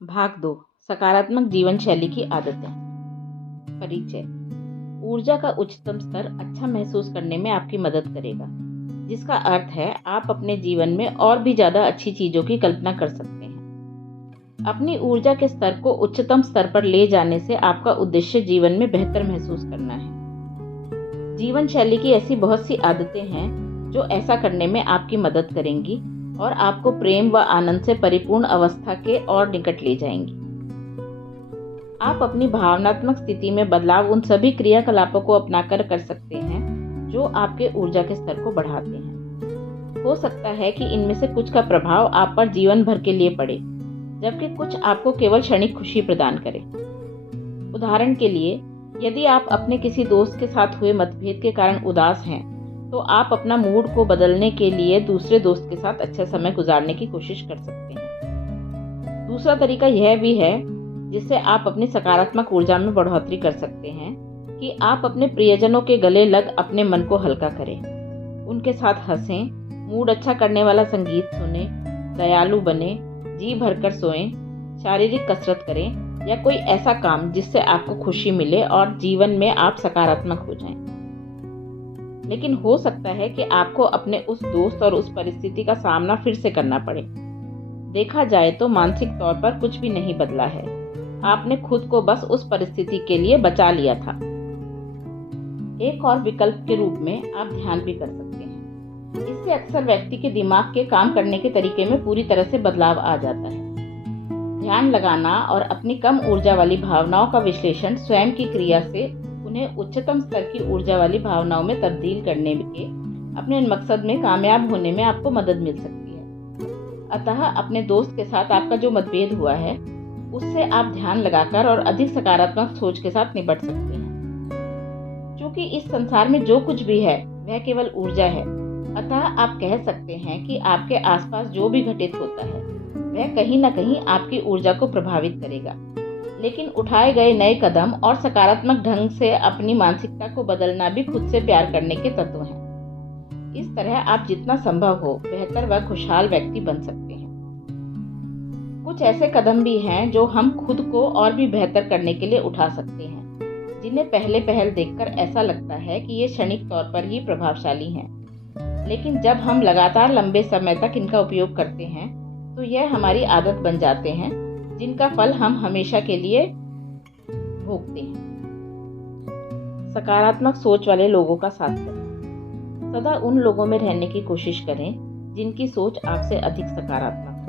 भाग 2 सकारात्मक जीवन शैली की आदतें। परिचय। ऊर्जा का उच्चतम स्तर अच्छा महसूस करने में आपकी मदद करेगा, जिसका अर्थ है आप अपने जीवन में और भी ज़्यादा अच्छी चीज़ों की कल्पना कर सकते हैं। अपनी ऊर्जा के स्तर को उच्चतम स्तर पर ले जाने से आपका उद्देश्य जीवन में बेहतर महसूस करना है। जीवन शैली की ऐसी बहुत सी आदतें हैं जो ऐसा करने में आपकी मदद करेंगी और आपको प्रेम व आनंद से परिपूर्ण अवस्था के और निकट ले जाएंगी। आप अपनी भावनात्मक स्थिति में बदलाव उन सभी क्रियाकलापों को अपनाकर कर सकते हैं जो आपके ऊर्जा के स्तर को बढ़ाते हैं। हो सकता है कि इनमें से कुछ का प्रभाव आप पर जीवन भर के लिए पड़े, जबकि कुछ आपको केवल क्षणिक खुशी प्रदान करे। उदाहरण के लिए, यदि आप अपने किसी दोस्त के साथ हुए मतभेद के कारण उदास हैं, तो आप अपना मूड को बदलने के लिए दूसरे दोस्त के साथ अच्छा समय गुजारने की कोशिश कर सकते हैं। दूसरा तरीका यह भी है जिससे आप अपनी सकारात्मक ऊर्जा में बढ़ोतरी कर सकते हैं कि आप अपने प्रियजनों के गले लग अपने मन को हल्का करें, उनके साथ हंसें, मूड अच्छा करने वाला संगीत सुनें, दयालु बने, जी भरकर सोएं, शारीरिक कसरत करें या कोई ऐसा काम जिससे आपको खुशी मिले और जीवन में आप सकारात्मक हो जाएं। लेकिन हो सकता है कि आपको अपने उस दोस्त और उस परिस्थिति का सामना फिर से करना पड़े। देखा जाए तो मानसिक तौर पर कुछ भी नहीं बदला है, आपने खुद को बस उस परिस्थिति के लिए बचा लिया था। एक और विकल्प के रूप में आप ध्यान भी कर सकते हैं। इससे अक्सर व्यक्ति के दिमाग के काम करने के तरीके में पूरी तरह से बदलाव आ जाता है। ध्यान लगाना और अपनी कम ऊर्जा वाली भावनाओं का विश्लेषण स्वयं की क्रिया से उन्हें उच्चतम स्तर की ऊर्जा वाली भावनाओं में तब्दील करने के अपने मकसद में कामयाब होने में आपको मदद मिल सकती है। अतः अपने दोस्त के साथ आपका जो मतभेद हुआ है, उससे आप ध्यान लगाकर और अधिक सकारात्मक सोच के साथ निपट सकते हैं। क्योंकि इस संसार में जो कुछ भी है वह केवल ऊर्जा है, अतः आप कह सकते हैं कि आपके आसपास जो भी घटित होता है वह कहीं न कहीं आपकी ऊर्जा को प्रभावित करेगा। लेकिन उठाए गए नए कदम और सकारात्मक ढंग से अपनी मानसिकता को बदलना भी खुद से प्यार करने के तत्व हैं। इस तरह आप जितना संभव हो बेहतर व खुशहाल व्यक्ति बन सकते हैं। कुछ ऐसे कदम भी हैं जो हम खुद को और भी बेहतर करने के लिए उठा सकते हैं, जिन्हें पहल देखकर ऐसा लगता है कि ये क्षणिक तौर पर ही प्रभावशाली हैं। लेकिन जब हम लगातार लंबे समय तक इनका उपयोग करते हैं तो यह हमारी आदत बन जाते हैं, जिनका फल हम हमेशा के लिए भोगते हैं। सकारात्मक सोच वाले लोगों का साथ करें। सदा उन लोगों में रहने की कोशिश करें जिनकी सोच आपसे अधिक सकारात्मक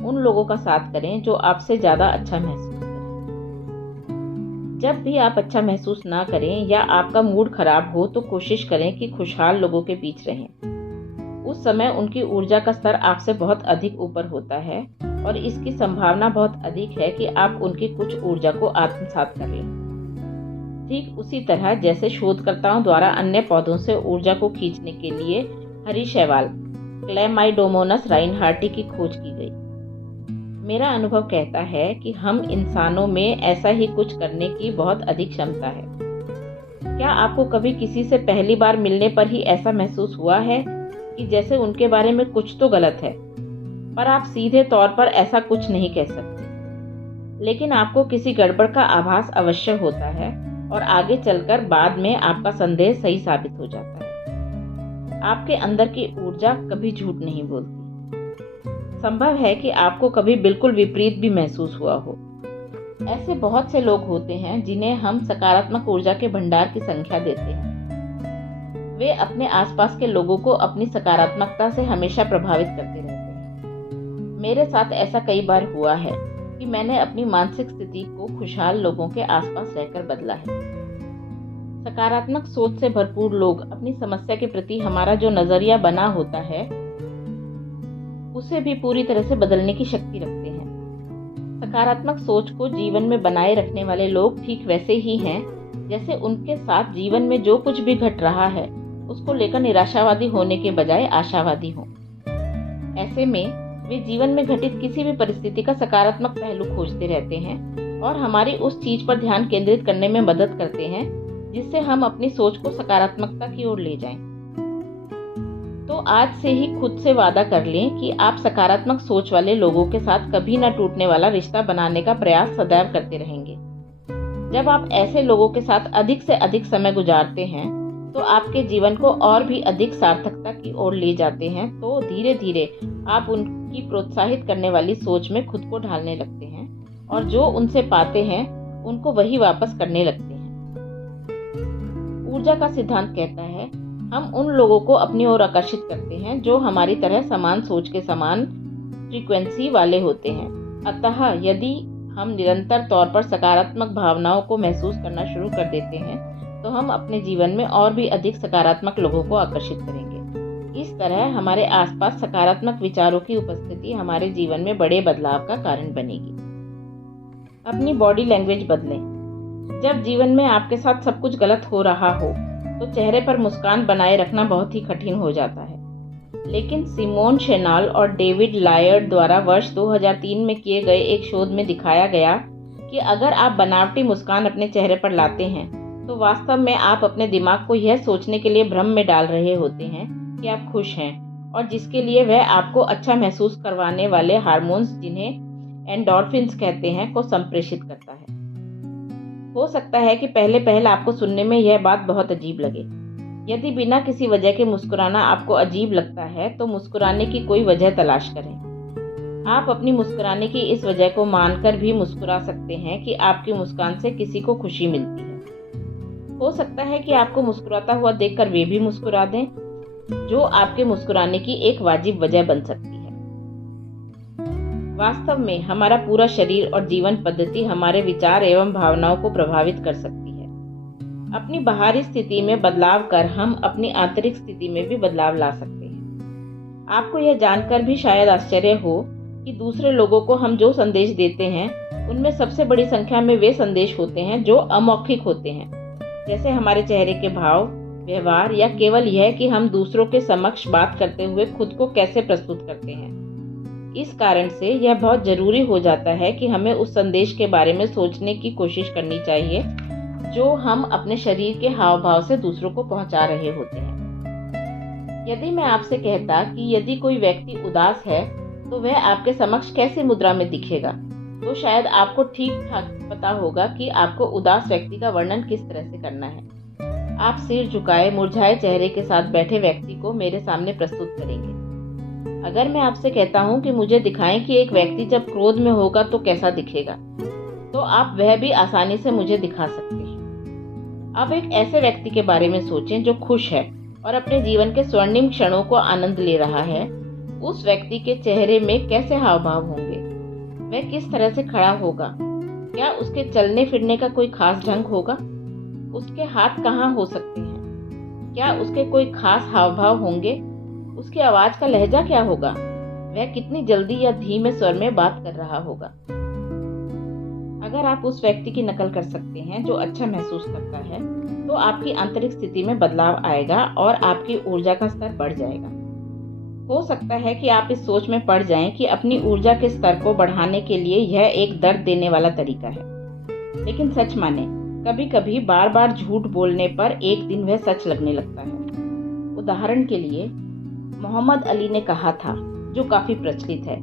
हो। उन लोगों का साथ करें जो आपसे ज़्यादा अच्छा महसूस करें। जब भी आप अच्छा महसूस ना करें या आपका मूड खराब हो तो कोशिश करें कि खुशहाल लोगों के बीच रहें। उस समय उनकी ऊर्जा का स्तर आपसे बहुत अधिक ऊपर होता है और इसकी संभावना बहुत अधिक है कि आप उनकी कुछ ऊर्जा को आत्मसात कर लें। ठीक उसी तरह जैसे शोधकर्ताओं द्वारा अन्य पौधों से ऊर्जा को खींचने के लिए हरी शैवाल क्लेमाइडोमोनस राइनहार्टी की खोज की गई। मेरा अनुभव कहता है कि हम इंसानों में ऐसा ही कुछ करने की बहुत अधिक क्षमता है। क्या आपको कभी किसी से पहली बार मिलने पर ही ऐसा महसूस हुआ है कि जैसे उनके बारे में कुछ तो गलत है, पर आप सीधे तौर पर ऐसा कुछ नहीं कह सकते, लेकिन आपको किसी गड़बड़ का आभास अवश्य होता है और आगे चलकर बाद में आपका संदेह सही साबित हो जाता है। आपके अंदर की ऊर्जा कभी झूठ नहीं बोलती। संभव है कि आपको कभी बिल्कुल विपरीत भी महसूस हुआ हो। ऐसे बहुत से लोग होते हैं जिन्हें हम सकारात्मक ऊर्जा के भंडार की संख्या देते हैं। वे अपने आसपास के लोगों को अपनी सकारात्मकता से हमेशा प्रभावित करते रहते हैं। मेरे साथ ऐसा कई बार हुआ है कि मैंने अपनी मानसिक स्थिति को खुशहाल लोगों के आसपास रहकर बदला है। सकारात्मक सोच से भरपूर लोग अपनी समस्या के प्रति हमारा जो नजरिया बना होता है उसे भी पूरी तरह से बदलने की शक्ति रखते हैं। सकारात्मक सोच को जीवन में बनाए रखने वाले लोग ठीक वैसे ही हैं जैसे उनके साथ जीवन में जो कुछ भी घट रहा है उसको लेकर निराशावादी होने के बजाय आशावादी हों। ऐसे में वे जीवन में घटित किसी भी परिस्थिति का सकारात्मक पहलू खोजते रहते हैं और हमारी उस चीज पर ध्यान केंद्रित करने में मदद करते हैं जिससे हम अपनी सोच को सकारात्मकता की ओर ले जाएं। तो आज से ही खुद से वादा कर लें कि आप सकारात्मक सोच वाले लोगों के साथ कभी न टूटने वाला रिश्ता बनाने का प्रयास सदैव करते रहेंगे। जब आप ऐसे लोगों के साथ अधिक से अधिक समय गुजारते हैं तो आपके जीवन को और भी अधिक सार्थकता की ओर ले जाते हैं, तो धीरे धीरे आप उनकी प्रोत्साहित करने वाली सोच में खुद को ढालने लगते हैं और जो उनसे पाते हैं उनको वही वापस करने लगते हैं। ऊर्जा का सिद्धांत कहता है हम उन लोगों को अपनी ओर आकर्षित करते हैं जो हमारी तरह समान सोच के समान फ्रीक्वेंसी वाले होते हैं। अतः यदि हम निरंतर तौर पर सकारात्मक भावनाओं को महसूस करना शुरू कर देते हैं तो हम अपने जीवन में और भी अधिक सकारात्मक लोगों को आकर्षित करेंगे। इस तरह हमारे आसपास सकारात्मक विचारों की उपस्थिति हमारे जीवन में बड़े बदलाव का कारण बनेगी। अपनी बॉडी लैंग्वेज बदलें। जब जीवन में आपके साथ सब कुछ गलत हो रहा हो तो चेहरे पर मुस्कान बनाए रखना बहुत ही कठिन हो जाता है, लेकिन सिमोन शेनाल और डेविड लायर्ड द्वारा वर्ष 2003 में किए गए एक शोध में दिखाया गया कि अगर आप बनावटी मुस्कान अपने चेहरे पर लाते हैं तो वास्तव में आप अपने दिमाग को यह सोचने के लिए भ्रम में डाल रहे होते हैं कि आप खुश हैं, और जिसके लिए वह आपको अच्छा महसूस करवाने वाले हार्मोन्स, जिन्हें एंडोर्फिन्स कहते हैं, को संप्रेषित करता है। हो सकता है कि पहले आपको सुनने में यह बात बहुत अजीब लगे। यदि बिना किसी वजह के मुस्कुराना आपको अजीब लगता है तो मुस्कुराने की कोई वजह तलाश करें। आप अपनी मुस्कुराने की इस वजह को मानकर भी मुस्कुरा सकते हैं कि आपकी मुस्कान से किसी को खुशी मिलती है। हो सकता है कि आपको मुस्कुराता हुआ देखकर वे भी मुस्कुरा दें, जो आपके मुस्कुराने की एक वाजिब वजह बन सकती है। वास्तव में हमारा पूरा शरीर और जीवन पद्धति हमारे विचार एवं भावनाओं को प्रभावित कर सकती है। अपनी बाहरी स्थिति में बदलाव कर हम अपनी आंतरिक स्थिति में भी बदलाव ला सकते हैं। आपको यह जानकर भी शायद आश्चर्य हो कि दूसरे लोगों को हम जो संदेश देते हैं उनमें सबसे बड़ी संख्या में वे संदेश होते हैं जो अमौखिक होते हैं, जैसे हमारे चेहरे के भाव, व्यवहार, या केवल यह कि हम दूसरों के समक्ष बात करते हुए खुद को कैसे प्रस्तुत करते हैं। इस कारण से यह बहुत जरूरी हो जाता है कि हमें उस संदेश के बारे में सोचने की कोशिश करनी चाहिए जो हम अपने शरीर के हाव भाव से दूसरों को पहुंचा रहे होते हैं। यदि मैं आपसे कहता कि यदि कोई व्यक्ति उदास है तो वह आपके समक्ष कैसी मुद्रा में दिखेगा, तो शायद आपको ठीक ठाक पता होगा कि आपको उदास व्यक्ति का वर्णन किस तरह से करना है। आप सिर झुकाए मुरझाए चेहरे के साथ बैठे व्यक्ति को मेरे सामने प्रस्तुत करेंगे। अगर मैं आपसे कहता हूँ कि मुझे दिखाएं कि एक व्यक्ति जब क्रोध में होगा तो कैसा दिखेगा, तो आप वह भी आसानी से मुझे दिखा सकते हैं। अब एक ऐसे व्यक्ति के बारे में सोचें जो खुश है और अपने जीवन के स्वर्णिम क्षणों को आनंद ले रहा है। उस व्यक्ति के चेहरे में कैसे हाव भाव होंगे? वह किस तरह से खड़ा होगा? क्या उसके चलने फिरने का कोई खास ढंग होगा? उसके हाथ कहाँ हो सकते हैं? क्या उसके कोई खास हाव भाव होंगे? उसकी आवाज का लहजा क्या होगा? वह कितनी जल्दी या धीमे स्वर में बात कर रहा होगा? अगर आप उस व्यक्ति की नकल कर सकते हैं जो अच्छा महसूस करता है, तो आपकी आंतरिक स्थिति में बदलाव आएगा और आपकी ऊर्जा का स्तर बढ़ जाएगा। हो सकता है कि आप इस सोच में पड़ जाएं कि अपनी ऊर्जा के स्तर को बढ़ाने के लिए यह एक दर्द देने वाला तरीका है, लेकिन सच माने कभी कभी बार बार झूठ बोलने पर एक दिन वह सच लगने लगता है। उदाहरण के लिए मोहम्मद अली ने कहा था, जो काफी प्रचलित है,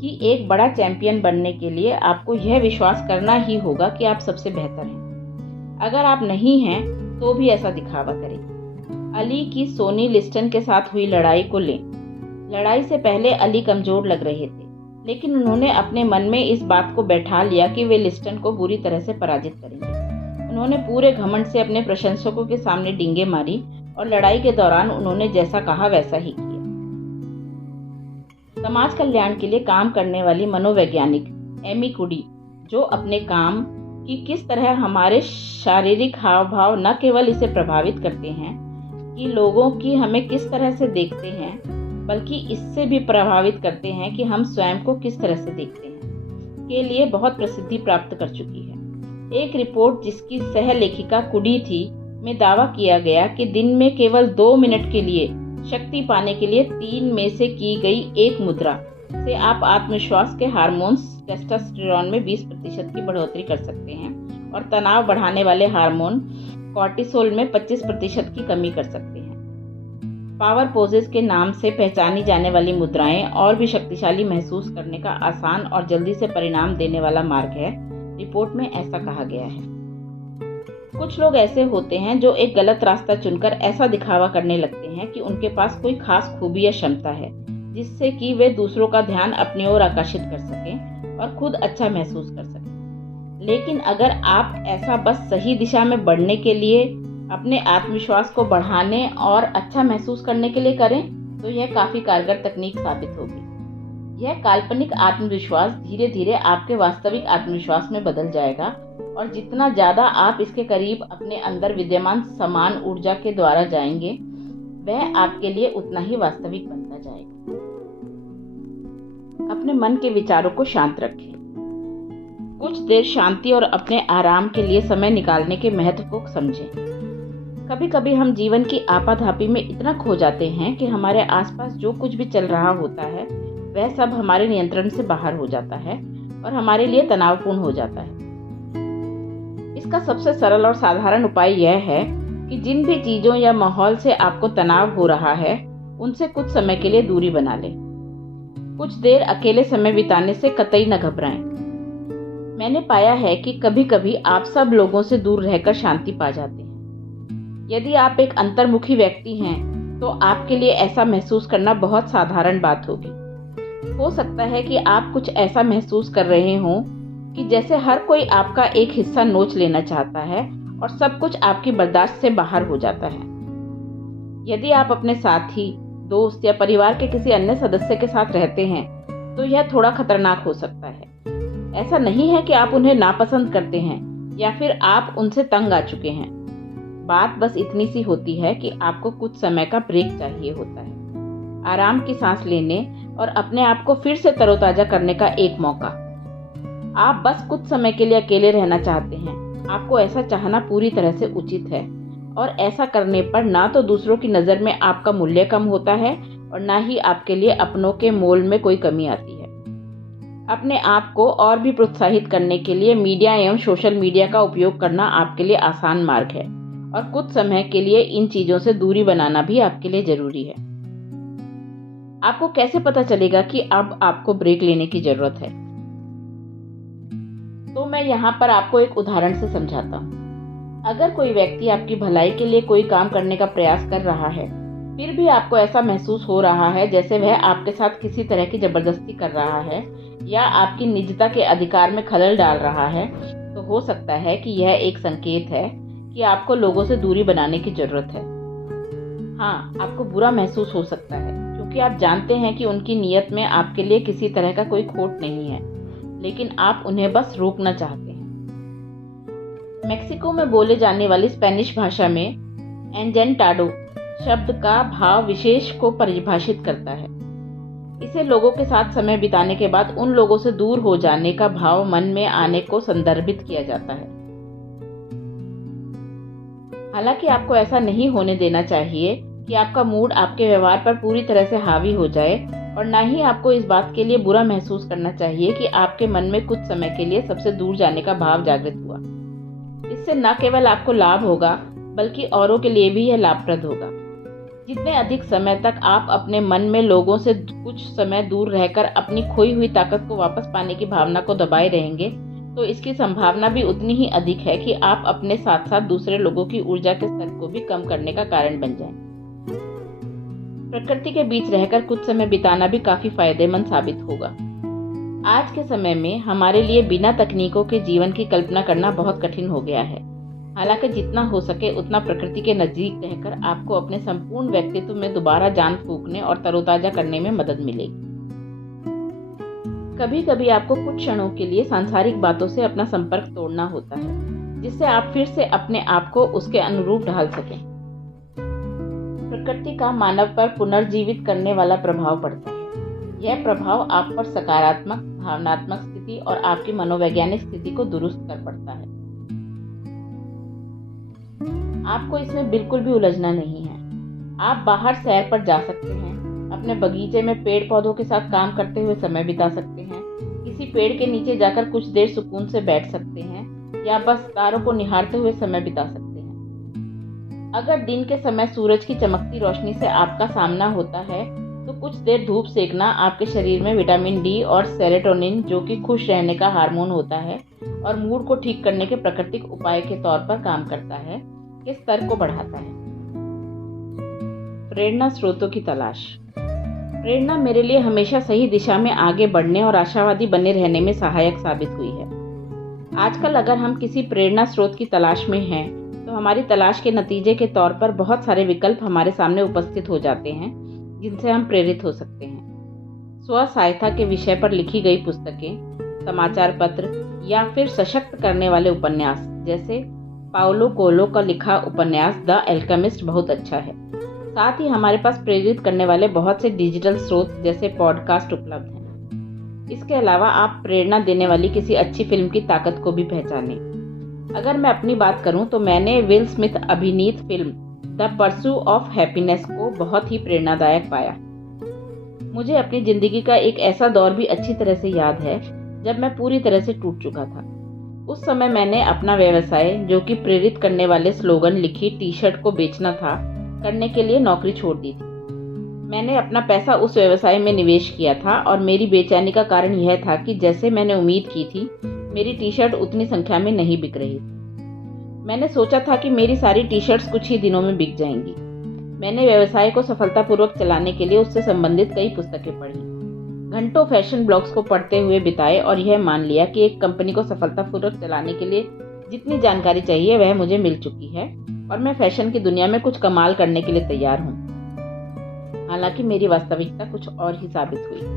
कि एक बड़ा चैंपियन बनने के लिए आपको यह विश्वास करना ही होगा कि आप सबसे बेहतर हैं। अगर आप नहीं हैं तो भी ऐसा दिखावा करें। अली की सोनी लिस्टन के साथ हुई लड़ाई को लें। लड़ाई से पहले अली कमजोर लग रहे थे, लेकिन उन्होंने अपने मन में इस बात को बैठा लिया कि वे लिस्टन को बुरी तरह से पराजित करेंगे। उन्होंने पूरे घमंड से अपने प्रशंसकों के सामने डींगे मारी और लड़ाई के दौरान उन्होंने जैसा कहा वैसा ही किया। समाज कल्याण के लिए काम करने वाली मनोवैज्ञानिक एमी कुडी, जो अपने काम की किस तरह हमारे शारीरिक हाव भाव न केवल इसे प्रभावित करते हैं कि लोगों की हमें किस तरह से देखते हैं, बल्कि इससे भी प्रभावित करते हैं कि हम स्वयं को किस तरह से देखते हैं, के लिए बहुत प्रसिद्धि प्राप्त कर चुकी है। एक रिपोर्ट जिसकी सह लेखिका कुडी थी में दावा किया गया कि दिन में केवल 2 मिनट के लिए शक्ति पाने के लिए 3 में से की गई एक मुद्रा से आप आत्मविश्वास के हार्मोन्स टेस्टोस्टेरोन में 20% की बढ़ोतरी कर सकते हैं और तनाव बढ़ाने वाले हार्मोन कॉर्टिसोल में 25% की कमी कर सकते हैं। पावर पोजेस के नाम से पहचानी जाने वाली मुद्राएं और भी शक्तिशाली महसूस करने का आसान और जल्दी से परिणाम देने वाला मार्ग है, रिपोर्ट में ऐसा कहा गया है। कुछ लोग ऐसे होते हैं जो एक गलत रास्ता चुनकर ऐसा दिखावा करने लगते हैं कि उनके पास कोई खास खूबी या क्षमता है जिससे कि वे दूसरों का ध्यान अपनी ओर आकर्षित कर सकें और खुद अच्छा महसूस कर सकें। लेकिन अगर आप ऐसा बस सही दिशा में बढ़ने के लिए, अपने आत्मविश्वास को बढ़ाने और अच्छा महसूस करने के लिए करें तो यह काफी कारगर तकनीक साबित होगी। यह काल्पनिक आत्मविश्वास धीरे धीरे आपके वास्तविक आत्मविश्वास में बदल जाएगा और जितना ज्यादा आप इसके करीब अपने अंदर विद्यमान समान ऊर्जा के द्वारा जाएंगे, वह आपके लिए उतना ही वास्तविक बनता जाएगा। अपने मन के विचारों को शांत रखें। कुछ देर शांति और अपने आराम के लिए समय निकालने के महत्व को समझें। कभी कभी हम जीवन की आपाधापी में इतना खो जाते हैं कि हमारे आसपास जो कुछ भी चल रहा होता है वह सब हमारे नियंत्रण से बाहर हो जाता है और हमारे लिए तनावपूर्ण हो जाता है। इसका सबसे सरल और साधारण उपाय यह है कि जिन भी चीजों या माहौल से आपको तनाव हो रहा है उनसे कुछ समय के लिए दूरी बना लें। कुछ देर अकेले समय बिताने से कतई न घबराएं। मैंने पाया है कि कभी कभी आप सब लोगों से दूर रहकर शांति पा जाते हैं। यदि आप एक अंतर्मुखी व्यक्ति हैं तो आपके लिए ऐसा महसूस करना बहुत साधारण बात होगी। हो सकता है कि आप कुछ ऐसा महसूस कर रहे हों कि जैसे हर कोई आपका एक हिस्सा नोच लेना चाहता है और सब कुछ आपकी बर्दाश्त से बाहर हो जाता है। यदि आप अपने साथी, दोस्त या परिवार के किसी अन्य सदस्य के साथ रहते हैं तो यह थोड़ा खतरनाक हो सकता है। ऐसा नहीं है कि आप उन्हें नापसंद करते हैं या फिर आप उनसे तंग आ चुके हैं। बात बस इतनी सी होती है कि आपको कुछ समय का ब्रेक चाहिए होता है, आराम की सांस लेने और अपने आप को फिर से तरोताजा करने का एक मौका। आप बस कुछ समय के लिए अकेले रहना चाहते हैं। आपको ऐसा चाहना पूरी तरह से उचित है और ऐसा करने पर ना तो दूसरों की नज़र में आपका मूल्य कम होता है और ना ही आपके लिए अपनों के मोल में कोई कमी आती है। अपने आप को और भी प्रोत्साहित करने के लिए मीडिया एवं सोशल मीडिया का उपयोग करना आपके लिए आसान मार्ग है और कुछ समय के लिए इन चीजों से दूरी बनाना भी आपके लिए जरूरी है। आपको कैसे पता चलेगा कि अब आपको ब्रेक लेने की जरूरत है? तो मैं यहाँ पर आपको एक उदाहरण से समझाता हूँ। अगर कोई व्यक्ति आपकी भलाई के लिए कोई काम करने का प्रयास कर रहा है, फिर भी आपको ऐसा महसूस हो रहा है जैसे वह आपके साथ किसी तरह की जबरदस्ती कर रहा है या आपकी निजता के अधिकार में खलल डाल रहा है, तो हो सकता है कि यह एक संकेत है कि आपको लोगों से दूरी बनाने की जरूरत है। हाँ, आपको बुरा महसूस हो सकता है क्योंकि आप जानते हैं कि उनकी नीयत में आपके लिए किसी तरह का कोई खोट नहीं है, लेकिन आप उन्हें बस रोकना चाहते हैं। मेक्सिको में बोले जाने वाली स्पेनिश भाषा में एंजेंटाडो शब्द का भाव विशेष को परिभाषित करता है। इसे लोगों के साथ समय बिताने के बाद उन लोगों से दूर हो जाने का भाव मन में आने को संदर्भित किया जाता है। हालांकि आपको ऐसा नहीं होने देना चाहिए कि आपका मूड आपके व्यवहार पर पूरी तरह से हावी हो जाए और ना ही आपको इस बात के लिए बुरा महसूस करना चाहिए कि आपके मन में कुछ समय के लिए सबसे दूर जाने का भाव जागृत हुआ। इससे न केवल आपको लाभ होगा बल्कि औरों के लिए भी यह लाभप्रद होगा। जितने अधिक समय तक आप अपने मन में लोगों से कुछ समय दूर रहकर अपनी खोई हुई ताकत को वापस पाने की भावना को दबाए रहेंगे, तो इसकी संभावना भी उतनी ही अधिक है कि आप अपने साथ साथ दूसरे लोगों की ऊर्जा के स्तर को भी कम करने का कारण बन जाएं। प्रकृति के बीच रहकर कुछ समय बिताना भी काफी फायदेमंद साबित होगा। आज के समय में हमारे लिए बिना तकनीकों के जीवन की कल्पना करना बहुत कठिन हो गया है। हालांकि जितना हो सके उतना प्रकृति के नजदीक रहकर आपको अपने संपूर्ण व्यक्तित्व में दोबारा जान फूंकने और तरोताजा करने में मदद मिलेगी। कभी कभी आपको कुछ क्षणों के लिए सांसारिक बातों से अपना संपर्क तोड़ना होता है, जिससे आप फिर से अपने आप को उसके अनुरूप ढाल सकें। प्रकृति का मानव पर पुनर्जीवित करने वाला प्रभाव पड़ता है। यह प्रभाव आप पर सकारात्मक, भावनात्मक स्थिति और आपकी मनोवैज्ञानिक स्थिति को दुरुस्त कर पड़ता है। आपको इसमें बिल्कुल भी उलझना नहीं है। आप बाहर सैर पर जा सकते हैं, अपने बगीचे में पेड़ पौधों के साथ काम करते हुए समय बिता सकते हैं, किसी पेड़ के नीचे जाकर कुछ देर सुकून से बैठ सकते हैं या बस तारों को निहारते हुए समय बिता सकते हैं। अगर दिन के समय सूरज की चमकती रोशनी से आपका सामना होता है तो कुछ देर धूप सेकना आपके शरीर में विटामिन डी और सेरोटोनिन, जो कि खुश रहने का हार्मोन होता है और मूड को ठीक करने के प्राकृतिक उपाय के तौर पर काम करता है, के स्तर को बढ़ाता है। प्रेरणा स्रोतों की तलाश। प्रेरणा मेरे लिए हमेशा सही दिशा में आगे बढ़ने और आशावादी बने रहने में सहायक साबित हुई है। आजकल अगर हम किसी प्रेरणा स्रोत की तलाश में हैं तो हमारी तलाश के नतीजे के तौर पर बहुत सारे विकल्प हमारे सामने उपस्थित हो जाते हैं जिनसे हम प्रेरित हो सकते हैं। स्व सहायता के विषय पर लिखी गई पुस्तकें, समाचार पत्र या फिर सशक्त करने वाले उपन्यास, जैसे पाउलो कोएल्हो का लिखा उपन्यास द एल्केमिस्ट बहुत अच्छा है। साथ ही हमारे पास प्रेरित करने वाले बहुत से डिजिटल स्रोत जैसे पॉडकास्ट उपलब्ध हैं। इसके अलावा आप प्रेरणा देने वाली किसी अच्छी फिल्म की ताकत को भी पहचानें। अगर मैं अपनी बात करूं तो मैंने विल स्मिथ अभिनीत film the pursuit of happiness को बहुत ही प्रेरणादायक पाया। मुझे अपनी जिंदगी का एक ऐसा दौर भी अच्छी तरह से याद है जब मैं पूरी तरह से टूट चुका था। उस समय मैंने अपना व्यवसाय, जो कि प्रेरित करने वाले स्लोगन लिखी टी शर्ट को बेचना था, करने के लिए नौकरी छोड़ दी थी। मैंने अपना पैसा उस व्यवसाय में निवेश किया था और मेरी बेचैनी का कारण यह था कि जैसे मैंने उम्मीद की थी, मेरी टी शर्ट उतनी संख्या में नहीं बिक रही थी। मैंने सोचा था कि मेरी सारी टी शर्ट्स कुछ ही दिनों में बिक जाएंगी। मैंने व्यवसाय को सफलतापूर्वक चलाने के लिए उससे संबंधित कई पुस्तकें पढ़ी, घंटों फैशन ब्लॉग्स को पढ़ते हुए बिताए और यह मान लिया कि एक कंपनी को सफलतापूर्वक चलाने के लिए जितनी जानकारी चाहिए वह मुझे मिल चुकी है और मैं फैशन की दुनिया में कुछ कमाल करने के लिए तैयार हूँ। हालांकि मेरी वास्तविकता कुछ और ही साबित हुई।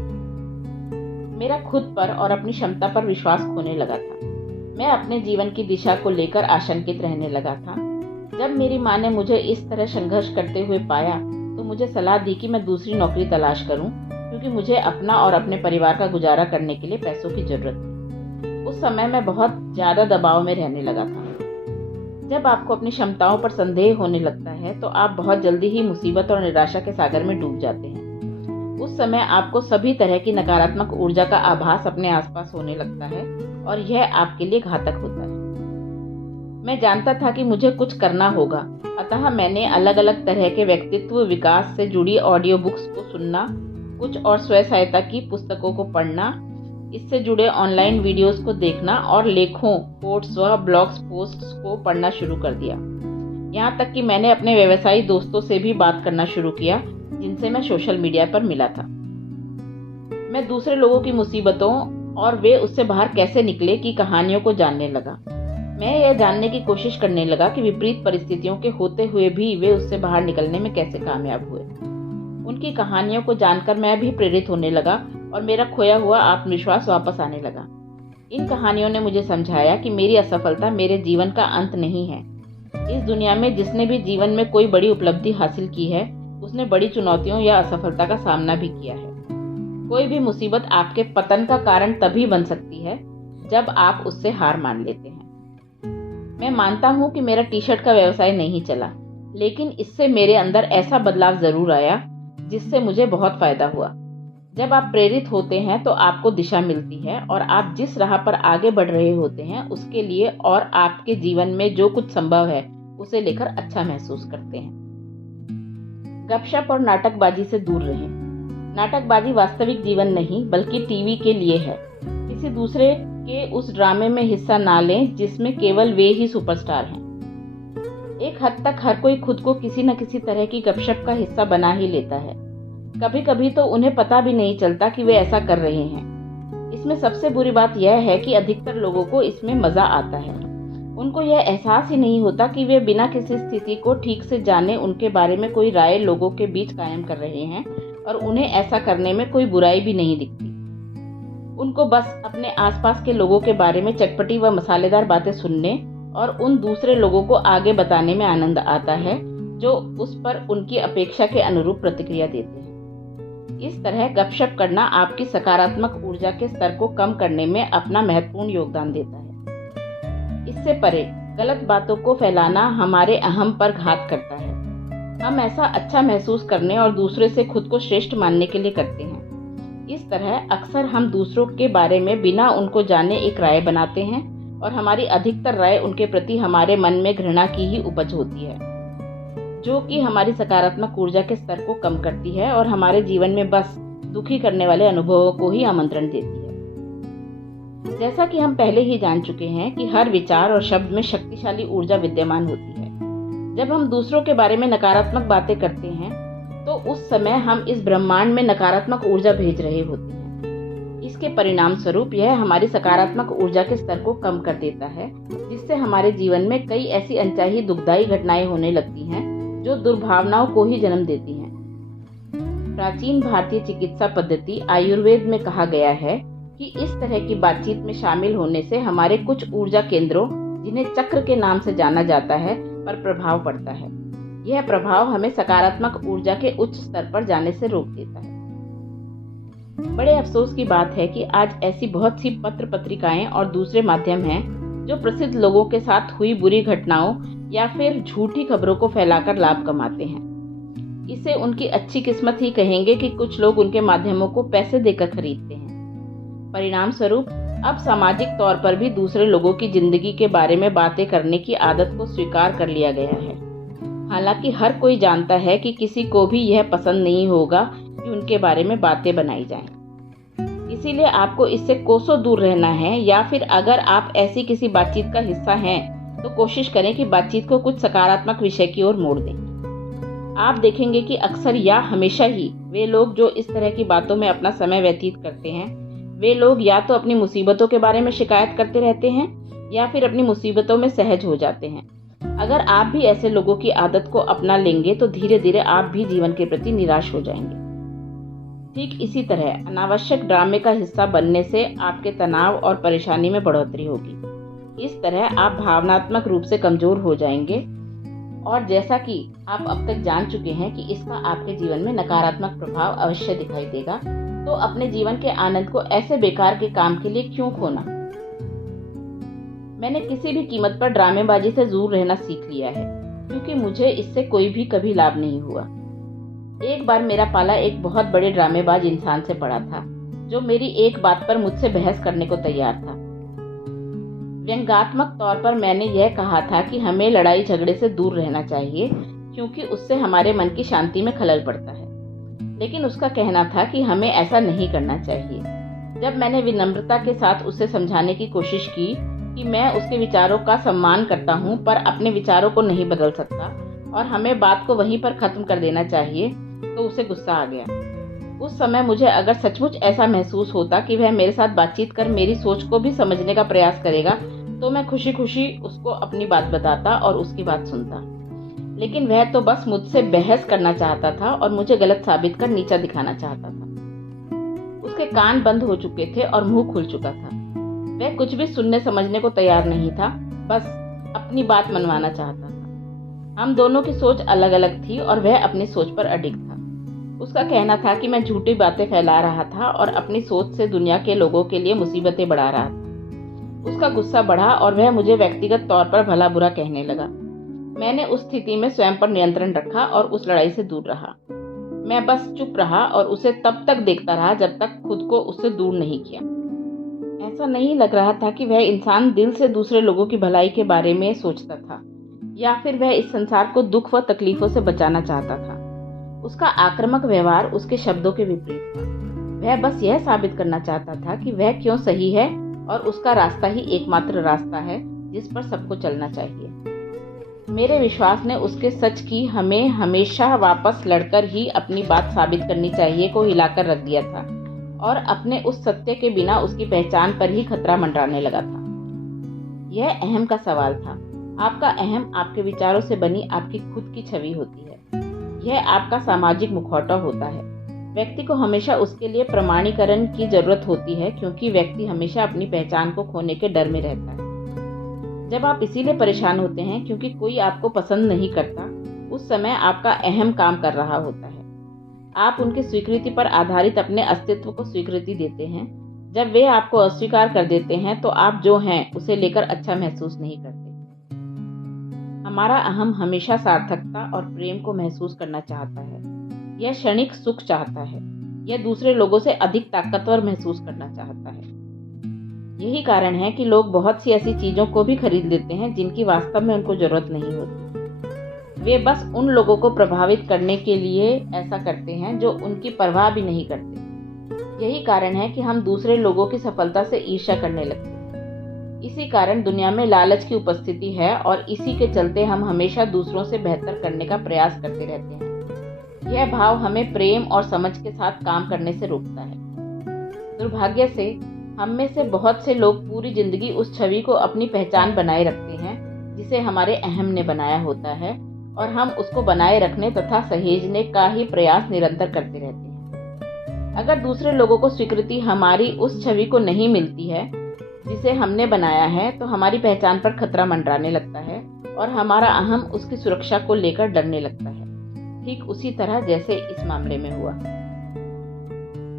मेरा खुद पर और अपनी क्षमता पर विश्वास खोने लगा था। मैं अपने जीवन की दिशा को लेकर आशंकित रहने लगा था। जब मेरी माँ ने मुझे इस तरह संघर्ष करते हुए पाया तो मुझे सलाह दी कि मैं दूसरी नौकरी तलाश करूं, क्योंकि मुझे अपना और अपने परिवार का गुजारा करने के लिए पैसों की जरूरत थी। उस समय मैं बहुत ज़्यादा दबाव में रहने लगा था। जब आपको अपनी क्षमताओं पर संदेह होने लगता है तो आप बहुत जल्दी ही मुसीबत और निराशा के सागर में डूब जाते हैं। उस समय आपको सभी तरह की नकारात्मक ऊर्जा का आभास अपने आसपास होने लगता है और यह आपके लिए घातक होता है। मैं जानता था कि मुझे कुछ करना होगा, अतः मैंने अलग अलग तरह के व्यक्तित्व विकास से जुड़ी ऑडियो बुक्स को सुनना, कुछ और स्व सहायता की पुस्तकों को पढ़ना, इससे जुड़े ऑनलाइन वीडियोस को देखना और लेखों, कोट्स व ब्लॉग्स पोस्ट्स को पढ़ना शुरू कर दिया। यहाँ तक कि मैंने अपने व्यवसायी दोस्तों से भी बात करना शुरू किया जिनसे मैं सोशल मीडिया पर मिला था। मैं दूसरे लोगों की मुसीबतों और वे उससे बाहर कैसे निकले की कहानियों को जानने लगा। मैं यह जानने की कोशिश करने लगा कि विपरीत परिस्थितियों के होते हुए भी वे उससे बाहर निकलने में कैसे कामयाब हुए। उनकी कहानियों को जानकर मैं भी प्रेरित होने लगा और मेरा खोया हुआ आत्मविश्वास वापस आने लगा। इन कहानियों ने मुझे समझाया कि मेरी असफलता मेरे जीवन का अंत नहीं है। इस दुनिया में जिसने भी जीवन में कोई बड़ी उपलब्धि हासिल की है, उसने बड़ी चुनौतियों या असफलता का सामना भी किया है। कोई भी मुसीबत आपके पतन का कारण तभी बन सकती है जब आप उससे हार मान लेते हैं। मैं मानता हूँ कि मेरा टी शर्ट का व्यवसाय नहीं चला, लेकिन इससे मेरे अंदर ऐसा बदलाव जरूर आया जिससे मुझे बहुत फायदा हुआ। जब आप प्रेरित होते हैं तो आपको दिशा मिलती है और आप जिस राह पर आगे बढ़ रहे होते हैं उसके लिए और आपके जीवन में जो कुछ संभव है उसे लेकर अच्छा महसूस करते हैं। गपशप और नाटकबाजी से दूर रहें। नाटकबाजी वास्तविक जीवन नहीं बल्कि टीवी के लिए है। किसी दूसरे के उस ड्रामे में हिस्सा ना लें जिसमें केवल वे ही सुपरस्टार हैं। एक हद तक हर कोई खुद को किसी न किसी तरह की गपशप का हिस्सा बना ही लेता है। कभी कभी तो उन्हें पता भी नहीं चलता कि वे ऐसा कर रहे हैं। इसमें सबसे बुरी बात यह है कि अधिकतर लोगों को इसमें मजा आता है। उनको यह एहसास ही नहीं होता कि वे बिना किसी स्थिति को ठीक से जाने उनके बारे में कोई राय लोगों के बीच कायम कर रहे हैं और उन्हें ऐसा करने में कोई बुराई भी नहीं दिखती। उनको बस अपने आसपास के लोगों के बारे में चटपटी व मसालेदार बातें सुनने और उन दूसरे लोगों को आगे बताने में आनंद आता है जो उस पर उनकी अपेक्षा के अनुरूप प्रतिक्रिया देते हैं। इस तरह गपशप करना आपकी सकारात्मक ऊर्जा के स्तर को कम करने में अपना महत्वपूर्ण योगदान देता है। इससे परे गलत बातों को फैलाना हमारे अहम पर घात करता है। हम ऐसा अच्छा महसूस करने और दूसरे से खुद को श्रेष्ठ मानने के लिए करते हैं। इस तरह अक्सर हम दूसरों के बारे में बिना उनको जाने एक राय बनाते हैं और हमारी अधिकतर राय उनके प्रति हमारे मन में घृणा की ही उपज होती है। जो कि हमारी सकारात्मक ऊर्जा के स्तर को कम करती है और हमारे जीवन में बस दुखी करने वाले अनुभवों को ही आमंत्रण देती है। जैसा कि हम पहले ही जान चुके हैं कि हर विचार और शब्द में शक्तिशाली ऊर्जा विद्यमान होती है। जब हम दूसरों के बारे में नकारात्मक बातें करते हैं तो उस समय हम इस ब्रह्मांड में नकारात्मक ऊर्जा भेज रहे होते हैं। इसके परिणाम स्वरूप यह हमारी सकारात्मक ऊर्जा के स्तर को कम कर देता है, जिससे हमारे जीवन में कई ऐसी अनचाही दुखदायी घटनाएं होने लगती हैं जो दुर्भावनाओं को ही जन्म देती हैं। प्राचीन भारतीय चिकित्सा पद्धति आयुर्वेद में कहा गया है कि इस तरह की बातचीत में शामिल होने से हमारे कुछ ऊर्जा केंद्रों, जिन्हें चक्र के नाम से जाना जाता है, पर प्रभाव पड़ता है। यह प्रभाव हमें सकारात्मक ऊर्जा के उच्च स्तर पर जाने से रोक देता है। बड़े अफसोस की बात है कि आज ऐसी बहुत सी पत्र पत्रिकाएं और दूसरे माध्यम हैं जो प्रसिद्ध लोगों के साथ हुई बुरी घटनाओं या फिर झूठी खबरों को फैलाकर लाभ कमाते हैं। इसे उनकी अच्छी किस्मत ही कहेंगे कि कुछ लोग उनके माध्यमों को पैसे देकर खरीदते हैं। परिणाम स्वरूप अब सामाजिक तौर पर भी दूसरे लोगों की जिंदगी के बारे में बातें करने की आदत को स्वीकार कर लिया गया है। हालांकि हर कोई जानता है कि किसी को भी यह पसंद नहीं होगा कि उनके बारे में बातें बनाई जाएं। इसीलिए आपको इससे कोसों दूर रहना है, या फिर अगर आप ऐसी किसी बातचीत का हिस्सा हैं तो कोशिश करें कि बातचीत को कुछ सकारात्मक विषय की ओर मोड़ दें। आप देखेंगे कि अक्सर या हमेशा ही वे लोग जो इस तरह की बातों में अपना समय व्यतीत करते हैं, वे लोग या तो अपनी मुसीबतों के बारे में शिकायत करते रहते हैं या फिर अपनी मुसीबतों में सहज हो जाते हैं। अगर आप भी ऐसे लोगों की आदत को अपना लेंगे तो धीरे धीरे आप भी जीवन के प्रति निराश हो जाएंगे। ठीक इसी तरह अनावश्यक ड्रामे का हिस्सा बनने से आपके तनाव और परेशानी में बढ़ोतरी होगी। इस तरह आप भावनात्मक रूप से कमजोर हो जाएंगे, और जैसा कि आप अब तक जान चुके हैं कि इसका आपके जीवन में नकारात्मक प्रभाव अवश्य दिखाई देगा, तो अपने जीवन के आनंद को ऐसे बेकार के काम के लिए क्यों खोना। मैंने किसी भी कीमत पर ड्रामेबाजी से दूर रहना सीख लिया है, क्योंकि मुझे इससे कोई भी कभी लाभ नहीं हुआ। एक बार मेरा पाला एक बहुत बड़े ड्रामेबाज इंसान से पड़ा था, जो मेरी एक बात पर मुझसे बहस करने को तैयार था। व्यंग्यात्मक तौर पर मैंने यह कहा था कि हमें लड़ाई झगड़े से दूर रहना चाहिए, क्योंकि उससे हमारे मन की शांति में खलल पड़ता है। लेकिन उसका कहना था कि हमें ऐसा नहीं करना चाहिए। जब मैंने विनम्रता के साथ उसे समझाने की कोशिश की कि मैं उसके विचारों का सम्मान करता हूं, पर अपने विचारों को नहीं बदल सकता और हमें बात को वहीं पर खत्म कर देना चाहिए, तो उसे गुस्सा आ गया। उस समय मुझे अगर सचमुच ऐसा महसूस होता कि वह मेरे साथ बातचीत कर मेरी सोच को भी समझने का प्रयास करेगा, तो मैं खुशी खुशी उसको अपनी बात बताता और उसकी बात सुनता। लेकिन वह तो बस मुझसे बहस करना चाहता था और मुझे गलत साबित कर नीचा दिखाना चाहता था। उसके कान बंद हो चुके थे और मुंह खुल चुका था। वह कुछ भी सुनने समझने को तैयार नहीं था, बस अपनी बात मनवाना चाहता था। हम दोनों की सोच अलग अलग थी और वह अपनी सोच पर अडिग था। उसका कहना था कि मैं झूठी बातें फैला रहा था और अपनी सोच से दुनिया के लोगों के लिए मुसीबतें बढ़ा रहा था। उसका गुस्सा बढ़ा और वह मुझे व्यक्तिगत तौर पर भला बुरा कहने लगा। मैंने उस स्थिति में स्वयं पर नियंत्रण रखा और उस लड़ाई से दूर रहा। मैं बस चुप रहा और उसे तब तक देखता रहा जब तक खुद को उससे दूर नहीं किया। ऐसा नहीं लग रहा था कि वह इंसान दिल से दूसरे लोगों की भलाई के बारे में सोचता था, या फिर वह इस संसार को दुख व तकलीफों से बचाना चाहता था। उसका आक्रामक व्यवहार उसके शब्दों के विपरीत था। वह बस यह साबित करना चाहता था कि वह क्यों सही है और उसका रास्ता ही एकमात्र रास्ता है जिस पर सबको चलना चाहिए। मेरे विश्वास ने उसके सच की हमें हमेशा वापस लड़कर ही अपनी बात साबित करनी चाहिए को हिलाकर रख दिया था, और अपने उस सत्य के बिना उसकी पहचान पर ही खतरा मंडराने लगा था। यह अहम का सवाल था। आपका अहम आपके विचारों से बनी आपकी खुद की छवि होती है। यह आपका सामाजिक मुखौटा होता है। व्यक्ति को हमेशा उसके लिए प्रमाणीकरण की जरूरत होती है, क्योंकि व्यक्ति हमेशा अपनी पहचान को खोने के डर में रहता है। जब आप इसीलिए परेशान होते हैं क्योंकि कोई आपको पसंद नहीं करता, उस समय आपका अहम काम कर रहा होता है। आप उनकी स्वीकृति पर आधारित अपने अस्तित्व को स्वीकृति देते हैं। जब वे आपको अस्वीकार कर देते हैं तो आप जो हैं उसे लेकर अच्छा महसूस नहीं करते। हमारा अहम हमेशा सार्थकता और प्रेम को महसूस करना चाहता है। यह क्षणिक सुख चाहता है। यह दूसरे लोगों से अधिक ताकतवर महसूस करना चाहता है। यही कारण है कि लोग बहुत सी ऐसी चीजों को भी खरीद लेते हैं जिनकी वास्तव में उनको जरूरत नहीं होती। वे बस उन लोगों को प्रभावित करने के लिए ऐसा करते हैं जो उनकी परवाह भी नहीं करते। यही कारण है कि हम दूसरे लोगों की सफलता से ईर्ष्या करने लगते हैं। इसी कारण दुनिया में लालच की उपस्थिति है और इसी के चलते हम हमेशा दूसरों से बेहतर करने का प्रयास करते रहते हैं। यह भाव हमें प्रेम और समझ के साथ काम करने से रोकता है। दुर्भाग्य से हम में से बहुत से लोग पूरी जिंदगी उस छवि को अपनी पहचान बनाए रखते हैं जिसे हमारे अहम ने बनाया होता है, और हम उसको बनाए रखने तथा सहेजने का ही प्रयास निरंतर करते रहते हैं। अगर दूसरे लोगों को स्वीकृति हमारी उस छवि को नहीं मिलती है जिसे हमने बनाया है, तो हमारी पहचान पर खतरा मंडराने लगता है और हमारा अहम उसकी सुरक्षा को लेकर डरने लगता है, ठीक उसी तरह जैसे इस मामले में हुआ।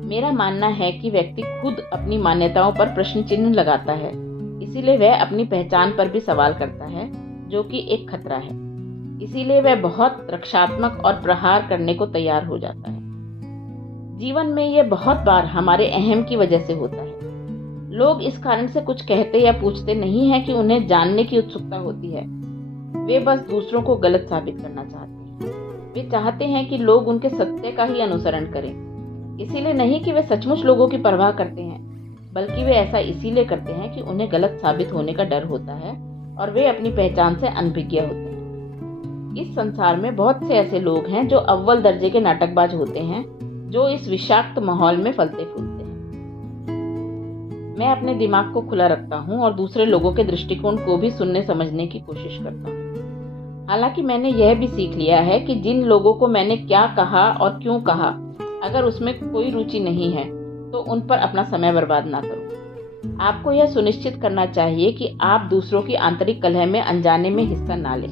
मेरा मानना है कि व्यक्ति खुद अपनी मान्यताओं पर प्रश्न चिन्ह लगाता है, इसीलिए वह अपनी पहचान पर भी सवाल करता है, जो कि एक खतरा है। इसीलिए वह बहुत रक्षात्मक और प्रहार करने को तैयार हो जाता है। जीवन में यह बहुत बार हमारे अहम की वजह से होता है। लोग इस कारण से कुछ कहते या पूछते नहीं है कि उन्हें जानने की उत्सुकता होती है। वे बस दूसरों को गलत साबित करना चाहते हैं। वे चाहते हैं कि लोग उनके सत्य का ही अनुसरण करें। इसीलिए नहीं कि वे सचमुच लोगों की परवाह करते हैं, बल्कि वे ऐसा इसीलिए करते हैं कि उन्हें गलत साबित होने का डर होता है और वे अपनी पहचान से अनभिज्ञ होते हैं। इस संसार में बहुत से ऐसे लोग हैं जो अव्वल दर्जे के नाटकबाज होते हैं, जो इस विषाक्त माहौल में फलते फूलते हैं। मैं अपने दिमाग को खुला रखता हूँ और दूसरे लोगों के दृष्टिकोण को भी सुनने समझने की कोशिश करता हूँ। हालांकि मैंने यह भी सीख लिया है कि जिन लोगों को मैंने क्या कहा और क्यों कहा, अगर उसमें कोई रुचि नहीं है तो उन पर अपना समय बर्बाद ना करो। आपको यह सुनिश्चित करना चाहिए कि आप दूसरों की आंतरिक कलह में अनजाने में हिस्सा ना लें।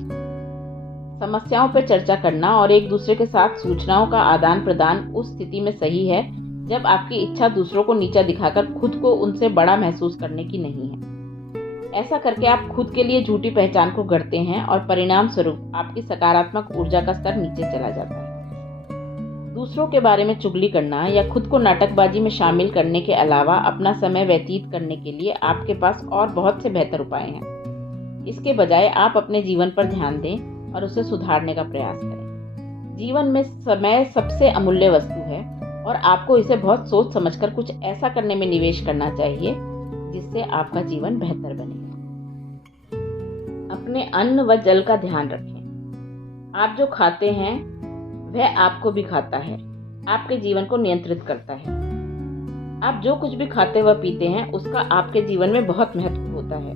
समस्याओं पर चर्चा करना और एक दूसरे के साथ सूचनाओं का आदान प्रदान उस स्थिति में सही है जब आपकी इच्छा दूसरों को नीचा दिखाकर खुद को उनसे बड़ा महसूस करने की नहीं है। ऐसा करके आप खुद के लिए झूठी पहचान को गढ़ते हैं और परिणाम स्वरूप आपकी सकारात्मक ऊर्जा का स्तर नीचे चला जाता है। दूसरों के बारे में चुगली करना या खुद को नाटकबाजी में शामिल करने के अलावा अपना समय व्यतीत करने के लिए आपके पास और बहुत से बेहतर उपाय हैं। इसके बजाय आप अपने जीवन पर ध्यान दें और उसे सुधारने का प्रयास करें। जीवन में समय सबसे अमूल्य वस्तु है और आपको इसे बहुत सोच समझकर कुछ ऐसा करने में निवेश करना चाहिए जिससे आपका जीवन बेहतर बनेगा। अपने अन्न व जल का ध्यान रखें। आप जो खाते हैं वह आपको भी खाता है, आपके जीवन को नियंत्रित करता है। आप जो कुछ भी खाते व पीते हैं उसका आपके जीवन में बहुत महत्व होता है,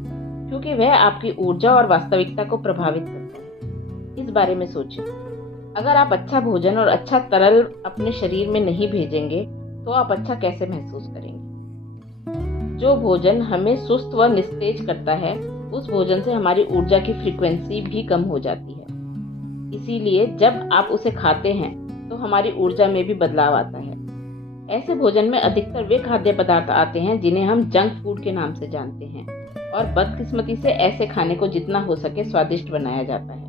क्योंकि वह आपकी ऊर्जा और वास्तविकता को प्रभावित करता है। इस बारे में सोचें। अगर आप अच्छा भोजन और अच्छा तरल अपने शरीर में नहीं भेजेंगे तो आप अच्छा कैसे महसूस करेंगे? जो भोजन हमें सुस्त व निस्तेज करता है, उस भोजन से हमारी ऊर्जा की फ्रीक्वेंसी भी कम हो जाती है। इसीलिए जब आप उसे खाते हैं तो हमारी ऊर्जा में भी बदलाव आता है। ऐसे भोजन में अधिकतर वे खाद्य पदार्थ आते हैं जिन्हें हम जंक फूड के नाम से जानते हैं, और बदकिस्मती से ऐसे खाने को जितना हो सके स्वादिष्ट बनाया जाता है।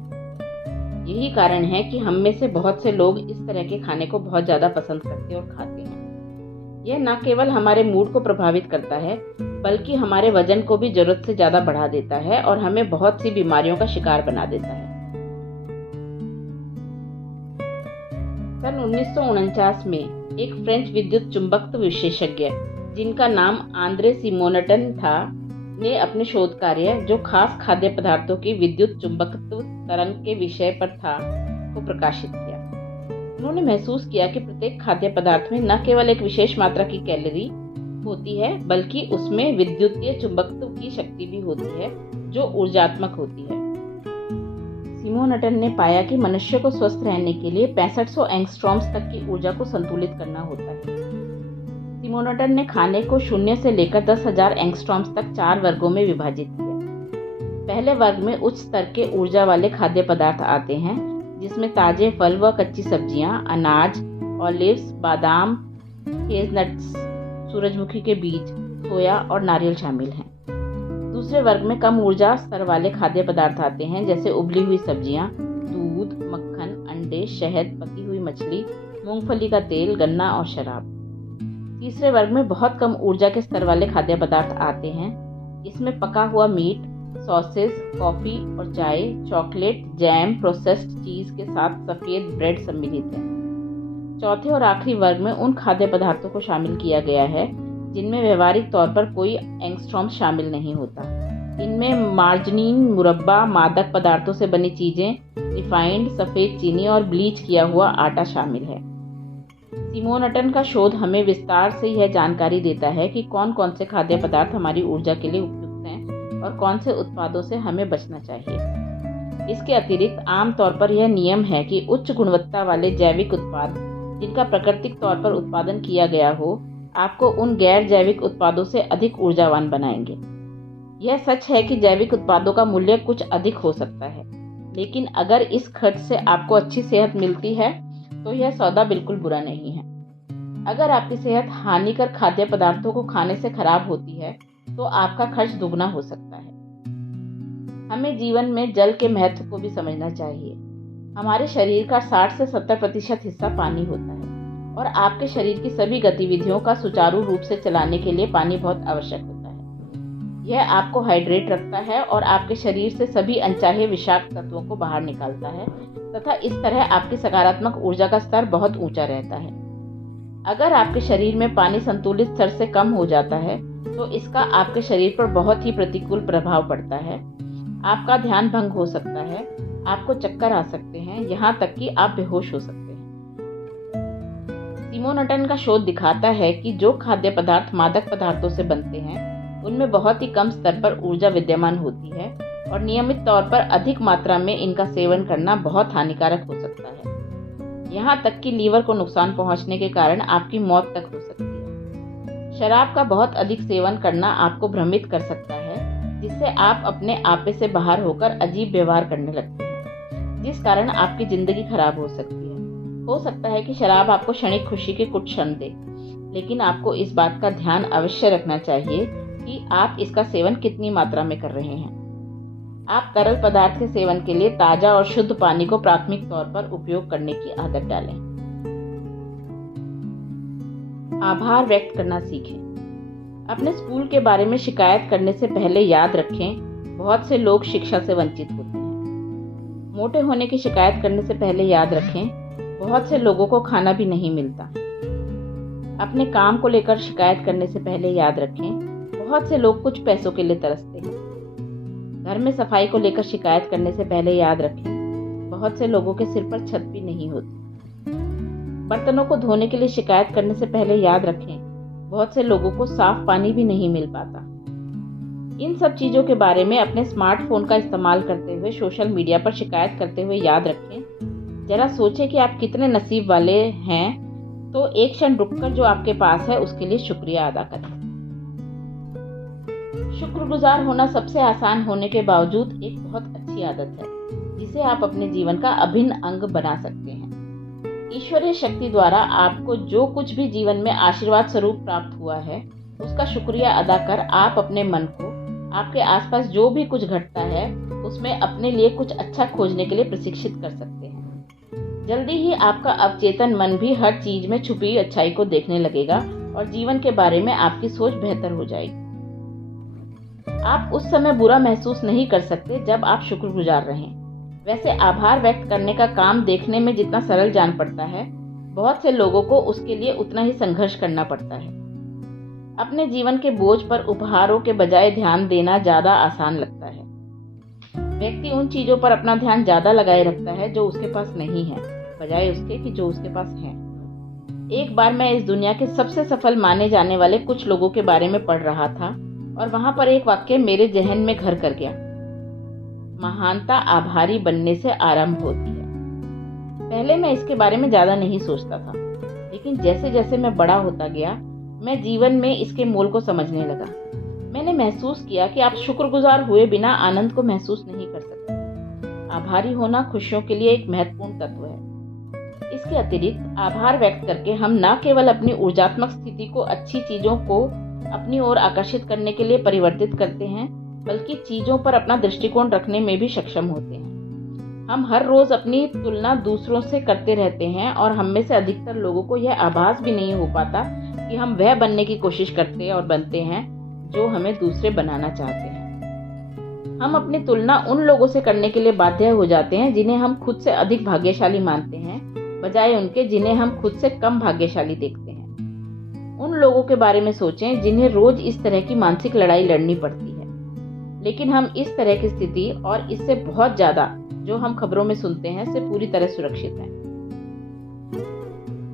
यही कारण है कि हम में से बहुत से लोग इस तरह के खाने को बहुत ज़्यादा पसंद करते और खाते हैं। यह न केवल हमारे मूड को प्रभावित करता है, बल्कि हमारे वजन को भी जरूरत से ज़्यादा बढ़ा देता है और हमें बहुत सी बीमारियों का शिकार बना देता है। सन 1949 में एक फ्रेंच विद्युत चुंबकत्व विशेषज्ञ, जिनका नाम आंद्रे सिमोनटन था, ने अपने शोध कार्य, जो खास खाद्य पदार्थों की विद्युत चुंबकत्व तरंग के विषय पर था, को प्रकाशित किया। उन्होंने महसूस किया कि प्रत्येक खाद्य पदार्थ में न केवल एक विशेष मात्रा की कैलोरी होती है, बल्कि उसमें विद्युतीय चुंबकत्व की शक्ति भी होती है जो ऊर्जात्मक होती है। सिमोनटन ने पाया कि मनुष्य को स्वस्थ रहने के लिए 6500 एंगस्ट्रॉम्स तक की ऊर्जा को संतुलित करना होता है। सिमोनटन ने खाने को 0 से लेकर 10,000 एंगस्ट्रॉम्स तक 4 वर्गों में विभाजित किया। पहले वर्ग में उच्च स्तर के ऊर्जा वाले खाद्य पदार्थ आते हैं, जिसमें ताजे फल व कच्ची सब्जियां, अनाज, ऑलिव्स, बादाम, हेज़लनट्स, सूरजमुखी के बीज, सोया और नारियल शामिल हैं। दूसरे वर्ग में कम ऊर्जा स्तर वाले खाद्य पदार्थ आते हैं, जैसे उबली हुई सब्जियां, दूध, मक्खन, अंडे, शहद, पकी हुई मछली, मूंगफली का तेल, गन्ना और शराब। तीसरे वर्ग में बहुत कम ऊर्जा के स्तर वाले खाद्य पदार्थ आते हैं। इसमें पका हुआ मीट, सॉसेस, कॉफ़ी और चाय, चॉकलेट, जैम, प्रोसेस्ड चीज़ के साथ सफ़ेद ब्रेड सम्मिलित है। चौथे और आखिरी वर्ग में उन खाद्य पदार्थों को शामिल किया गया है जिनमें व्यवहारिक तौर पर कोई एंगस्ट्रॉम शामिल नहीं होता। इनमें मार्जरीन, मुरब्बा, मादक पदार्थों से बनी चीज़ें, रिफाइंड, सफ़ेद चीनी और ब्लीच किया हुआ आटा शामिल है। सिमोनटन का शोध हमें विस्तार से यह जानकारी देता है कि कौन कौन से खाद्य पदार्थ हमारी ऊर्जा के लिए उपयुक्त हैं और कौन से उत्पादों से हमें बचना चाहिए। इसके अतिरिक्त आमतौर पर यह नियम है कि उच्च गुणवत्ता वाले जैविक उत्पाद जिनका प्राकृतिक तौर पर उत्पादन किया गया हो, आपको उन गैर जैविक उत्पादों से अधिक ऊर्जावान बनाएंगे। यह सच है कि जैविक उत्पादों का मूल्य कुछ अधिक हो सकता है, लेकिन अगर इस खर्च से आपको अच्छी सेहत मिलती है तो यह सौदा बिल्कुल बुरा नहीं है। अगर आपकी सेहत हानिकर खाद्य पदार्थों को खाने से खराब होती है तो आपका खर्च दुगना हो सकता है। हमें जीवन में जल के महत्व को भी समझना चाहिए। हमारे शरीर का 60 से 70% हिस्सा पानी होता है और आपके शरीर की सभी गतिविधियों का सुचारू रूप से चलाने के लिए पानी बहुत आवश्यक होता है। यह आपको हाइड्रेट रखता है और आपके शरीर से सभी अनचाहे विषाक्त तत्वों को बाहर निकालता है तथा इस तरह आपकी सकारात्मक ऊर्जा का स्तर बहुत ऊंचा रहता है। अगर आपके शरीर में पानी संतुलित स्तर से कम हो जाता है तो इसका आपके शरीर पर बहुत ही प्रतिकूल प्रभाव पड़ता है। आपका ध्यान भंग हो सकता है, आपको चक्कर आ सकते हैं, यहाँ तक कि आप बेहोश हो सकते हैं। सिमोनटन का शोध दिखाता है कि जो खाद्य पदार्थ मादक पदार्थों से बनते हैं उनमें बहुत ही कम स्तर पर ऊर्जा विद्यमान होती है और नियमित तौर पर अधिक मात्रा में इनका सेवन करना बहुत हानिकारक हो सकता है। यहाँ तक कि लीवर को नुकसान पहुँचने के कारण आपकी मौत तक हो सकती है। शराब का बहुत अधिक सेवन करना आपको भ्रमित कर सकता है, जिससे आप अपने आपे से बाहर होकर अजीब व्यवहार करने लगते हैं, जिस कारण आपकी जिंदगी खराब हो सकती है। हो सकता है कि शराब आपको क्षणिक खुशी के कुछ क्षण दे, लेकिन आपको इस बात का ध्यान अवश्य रखना चाहिए कि आप इसका सेवन कितनी मात्रा में कर रहे हैं। आप तरल पदार्थ के सेवन के लिए ताजा और शुद्ध पानी को प्राथमिक तौर पर उपयोग करने की आदत डालें। आभार व्यक्त करना सीखें। अपने स्कूल के बारे में शिकायत करने से पहले याद रखें, बहुत से लोग शिक्षा से वंचित होते हैं। मोटे होने की शिकायत करने से पहले याद रखें, बहुत से लोगों को खाना भी नहीं मिलता। अपने काम को लेकर शिकायत करने से पहले याद रखें, बहुत से लोग कुछ पैसों के लिए तरसते हैं। घर में सफाई को लेकर शिकायत करने से पहले याद रखें, बहुत से लोगों के सिर पर छत भी नहीं होती। बर्तनों को धोने के लिए शिकायत करने से पहले याद रखें, बहुत से लोगों को साफ पानी भी नहीं मिल पाता। इन सब चीज़ों के बारे में अपने स्मार्टफोन का इस्तेमाल करते हुए सोशल मीडिया पर शिकायत करते हुए याद रखें। जरा सोचें कि आप कितने नसीब वाले हैं, तो एक क्षण रुककर जो आपके पास है उसके लिए शुक्रिया अदा करें। शुक्रगुजार होना सबसे आसान होने के बावजूद एक बहुत अच्छी आदत है, जिसे आप अपने जीवन का अभिन्न अंग बना सकते हैं। ईश्वरीय शक्ति द्वारा आपको जो कुछ भी जीवन में आशीर्वाद स्वरूप प्राप्त हुआ है, उसका शुक्रिया अदा कर आप अपने मन को, आपके आसपास जो भी कुछ घटता है उसमें अपने लिए कुछ अच्छा खोजने के लिए प्रशिक्षित कर सकते हैं। जल्दी ही आपका अवचेतन मन भी हर चीज में छुपी अच्छाई को देखने लगेगा और जीवन के बारे में आपकी सोच बेहतर हो जाएगी। आप उस समय बुरा महसूस नहीं कर सकते जब आप शुक्रगुजार रहें। वैसे आभार व्यक्त करने का काम देखने में जितना सरल जान पड़ता है, बहुत से लोगों को उसके लिए उतना ही संघर्ष करना पड़ता है। अपने जीवन के बोझ पर उपहारों के बजाय ध्यान देना ज्यादा आसान लगता है। व्यक्ति उन चीजों पर अपना ध्यान ज्यादा लगाए रखता है जो उसके पास नहीं है, बजाय उसके कि जो उसके पास है। एक बार मैं इस दुनिया के सबसे सफल माने जाने वाले कुछ लोगों के बारे में पढ़ रहा था और वहां पर एक वाक्य मेरे जहन में घर कर गया। महानता आभारी बनने से आरंभ होती है। पहले मैं इसके बारे में ज्यादा नहीं सोचता था, लेकिन जैसे जैसे मैं बड़ा होता गया, मैं जीवन में इसके मोल को समझने लगा। मैंने महसूस किया कि आप शुक्रगुजार हुए बिना आनंद को महसूस नहीं कर सकते। आभारी होना खुशियों के लिए एक महत्वपूर्ण तत्व है। इसके अतिरिक्त आभार व्यक्त करके हम न केवल अपनी ऊर्जात्मक स्थिति को अच्छी चीजों को अपनी ओर आकर्षित करने के लिए परिवर्तित करते हैं, बल्कि चीजों पर अपना दृष्टिकोण रखने में भी सक्षम होते हैं। हम हर रोज अपनी तुलना दूसरों से करते रहते हैं और हम में से अधिकतर लोगों को यह आभास भी नहीं हो पाता कि हम वह बनने की कोशिश करते और बनते हैं जो हमें दूसरे बनाना चाहते हैं। हम अपनी तुलना उन लोगों से करने के लिए बाध्य हो जाते हैं जिन्हें हम खुद से अधिक भाग्यशाली मानते हैं, बजाय उनके जिन्हें हम खुद से कम भाग्यशाली देखते हैं। उन लोगों के बारे में सोचें जिन्हें रोज इस तरह की मानसिक लड़ाई लड़नी पड़ती है, लेकिन हम इस तरह की स्थिति और इससे बहुत ज्यादा जो हम खबरों में सुनते हैं से पूरी तरह सुरक्षित हैं।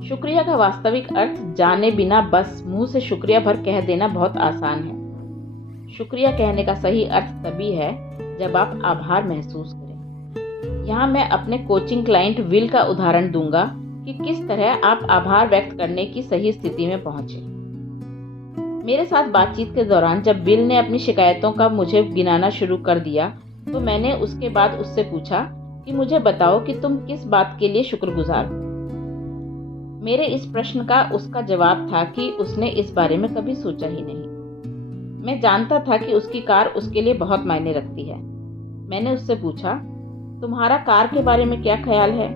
शुक्रिया का वास्तविक अर्थ जाने बिना बस मुंह से शुक्रिया भर कह देना बहुत आसान है। शुक्रिया कहने का सही अर्थ तभी है जब आप आभार महसूस करें। यहाँ मैं अपने कोचिंग क्लाइंट विल का उदाहरण दूंगा कि किस तरह आप आभार व्यक्त करने की सही स्थिति में पहुंचे। मेरे साथ बातचीत के दौरान जब विल ने अपनी शिकायतों का मुझे गिनाना शुरू कर दिया, तो मैंने उसके बाद उससे पूछा कि मुझे बताओ कि तुम किस बात के लिए शुक्रगुजार हो। मेरे इस प्रश्न का उसका जवाब था कि उसने इस बारे में कभी सोचा ही नहीं। मैं जानता था कि उसकी कार उसके लिए बहुत मायने रखती है। मैंने उससे पूछा, तुम्हारा कार के बारे में क्या ख्याल है?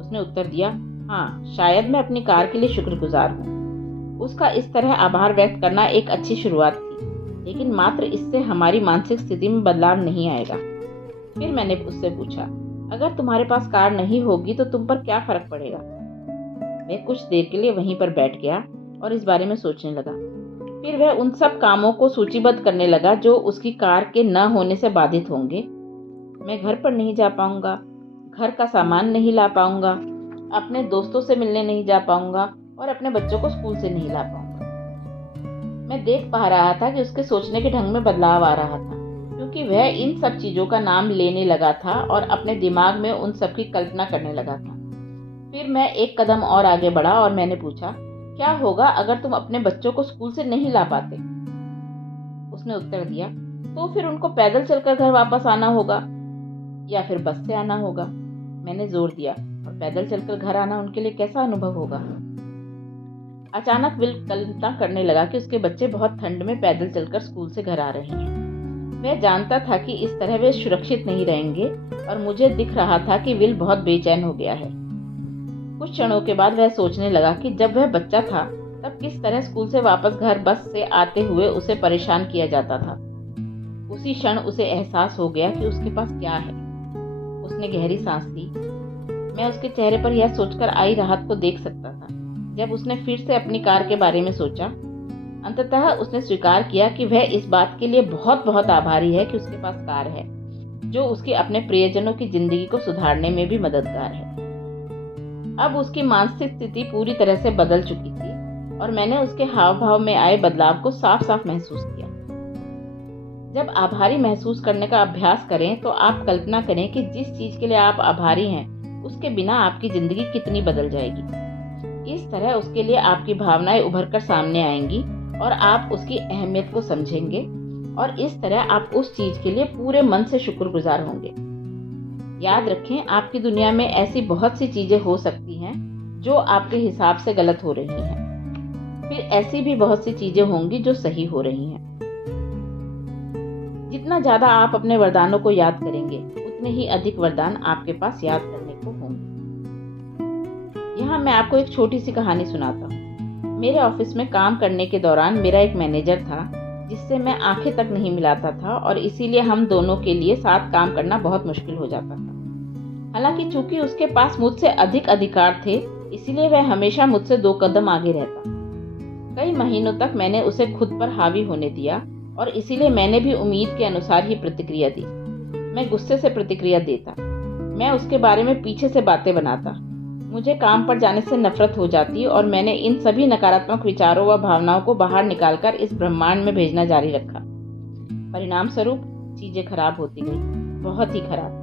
उसने उत्तर दिया, हाँ, शायद मैं अपनी कार के लिए शुक्रगुजार हूँ। उसका इस तरह आभार व्यक्त करना एक अच्छी शुरुआत थी, लेकिन मात्र इससे हमारी मानसिक स्थिति में बदलाव नहीं आएगा। फिर मैंने उससे पूछा, अगर तुम्हारे पास कार नहीं होगी तो तुम पर क्या फर्क पड़ेगा? वह कुछ देर के लिए वहीं पर बैठ गया और इस बारे में सोचने लगा। फिर वह उन सब कामों को सूचीबद्ध करने लगा जो उसकी कार के न होने से बाधित होंगे। मैं घर पर नहीं जा पाऊंगा, घर का सामान नहीं ला पाऊंगा, अपने दोस्तों से मिलने नहीं जा पाऊंगा और अपने बच्चों को स्कूल से नहीं ला पाऊंगा। मैं देख पा रहा था कि उसके सोचने के ढंग में बदलाव आ रहा था, क्योंकि वह इन सब चीजों का नाम लेने लगा था और अपने दिमाग में उन सब की कल्पना करने लगा था। फिर मैं एक कदम और आगे बढ़ा और मैंने पूछा, क्या होगा अगर तुम अपने बच्चों को स्कूल से नहीं ला पाते? उसने उत्तर दिया, तो फिर उनको पैदल चलकर घर वापस आना होगा या फिर बस से आना होगा। मैंने जोर दिया, और पैदल चलकर घर आना उनके लिए कैसा अनुभव होगा? अचानक विल कल्पना करने लगा कि उसके बच्चे बहुत ठंड में पैदल चलकर स्कूल से घर आ रहे हैं। वह जानता था कि इस तरह वे सुरक्षित नहीं रहेंगे और मुझे दिख रहा था कि विल बहुत बेचैन हो गया है। कुछ क्षणों के बाद वह सोचने लगा कि जब वह बच्चा था तब किस तरह स्कूल से वापस घर बस से आते हुए उसे परेशान किया जाता था। उसी क्षण उसे एहसास हो गया कि उसके पास क्या है। उसने गहरी सांस ली। मैं उसके चेहरे पर यह सोचकर आई राहत को देख सकता था जब उसने फिर से अपनी कार के बारे में सोचा। अंततः उसने स्वीकार किया कि वह इस बात के लिए बहुत बहुत आभारी है कि उसके पास कार है, जो उसके अपने प्रियजनों की जिंदगी को सुधारने में भी मददगार है। अब उसकी मानसिक स्थिति पूरी तरह से बदल चुकी थी और मैंने उसके हाव भाव में आए बदलाव को साफ साफ महसूस किया। जब आभारी महसूस करने का अभ्यास करें तो आप कल्पना करें कि जिस चीज के लिए आप आभारी हैं उसके बिना आपकी जिंदगी कितनी बदल जाएगी। इस तरह उसके लिए आपकी भावनाएं उभर कर सामने आएंगी और आप उसकी अहमियत को समझेंगे और इस तरह आप उस चीज के लिए पूरे मन से शुक्रगुजार होंगे। याद रखें, आपकी दुनिया में ऐसी बहुत सी चीजें हो सकती हैं जो आपके हिसाब से गलत हो रही हैं। फिर ऐसी भी बहुत सी चीजें होंगी जो सही हो रही हैं। जितना ज्यादा आप अपने वरदानों को याद करेंगे, उतने ही अधिक वरदान आपके पास याद करने को होंगे। यहाँ मैं आपको एक छोटी सी कहानी सुनाता हूँ। मेरे ऑफिस में काम करने के दौरान मेरा एक मैनेजर था जिससे मैं आंखें तक नहीं मिलाता था और इसीलिए हम दोनों के लिए साथ काम करना बहुत मुश्किल हो जाता था। हालांकि चूंकि उसके पास मुझसे अधिक अधिकार थे, इसीलिए वह हमेशा मुझसे 2 कदम आगे रहता। कई महीनों तक मैंने उसे खुद पर हावी होने दिया और इसीलिए मैंने भी उम्मीद के अनुसार ही प्रतिक्रिया दी। मैं गुस्से से प्रतिक्रिया देता, मैं उसके बारे में पीछे से बातें बनाता, मुझे काम पर जाने से नफरत हो जाती और मैंने इन सभी नकारात्मक विचारों व भावनाओं को बाहर निकालकर इस ब्रह्मांड में भेजना जारी रखा। परिणाम स्वरूप चीजें खराब होती गई, बहुत ही खराब।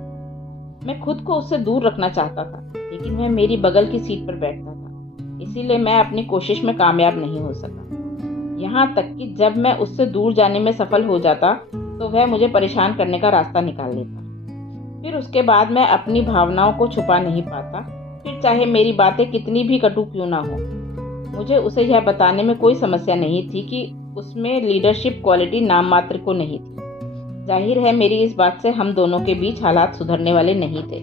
मैं खुद को उससे दूर रखना चाहता था, लेकिन वह मेरी बगल की सीट पर बैठता था, इसीलिए मैं अपनी कोशिश में कामयाब नहीं हो सका। यहाँ तक कि जब मैं उससे दूर जाने में सफल हो जाता तो वह मुझे परेशान करने का रास्ता निकाल लेता। फिर उसके बाद मैं अपनी भावनाओं को छुपा नहीं पाता, फिर चाहे मेरी बातें कितनी भी कटु क्यों ना हो। मुझे उसे यह बताने में कोई समस्या नहीं थी कि उसमें लीडरशिप क्वालिटी नाम मात्र को नहीं थी। जाहिर है मेरी इस बात से हम दोनों के बीच हालात सुधरने वाले नहीं थे।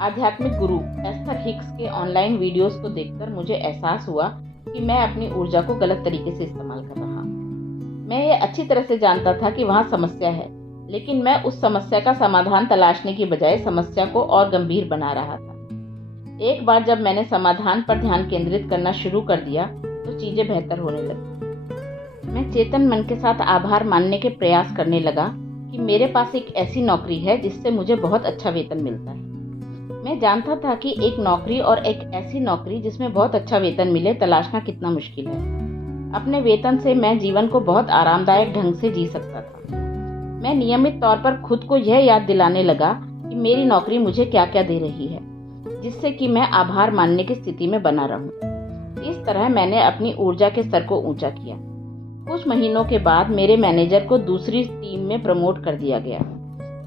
आध्यात्मिक गुरु एस्थर हिक्स के ऑनलाइन वीडियोस को देखकर मुझे एहसास हुआ कि मैं अपनी ऊर्जा को गलत तरीके से इस्तेमाल कर रहा हूँ। मैं ये अच्छी तरह से जानता था कि वहाँ समस्या है, लेकिन मैं उस समस्या का समाधान तलाशने की बजाय समस्या को और गंभीर बना रहा था। एक बार जब मैंने समाधान पर ध्यान केंद्रित करना शुरू कर दिया तो चीजें बेहतर होने लगी। मैं चेतन मन के साथ आभार मानने के प्रयास करने लगा कि मेरे पास एक ऐसी नौकरी है जिससे मुझे बहुत अच्छा वेतन मिलता है। मैं जानता था कि एक नौकरी और एक ऐसी नौकरी जिसमें बहुत अच्छा वेतन मिले तलाशना कितना मुश्किल है। अपने वेतन से मैं जीवन को बहुत आरामदायक ढंग से जी सकता था। मैं नियमित तौर पर खुद को यह याद दिलाने लगा कि मेरी नौकरी मुझे क्या क्या दे रही है, जिससे कि मैं आभार मानने की स्थिति में बना रहूं। इस तरह मैंने अपनी ऊर्जा के स्तर को ऊंचा किया। कुछ महीनों के बाद मेरे मैनेजर को दूसरी टीम में प्रमोट कर दिया गया।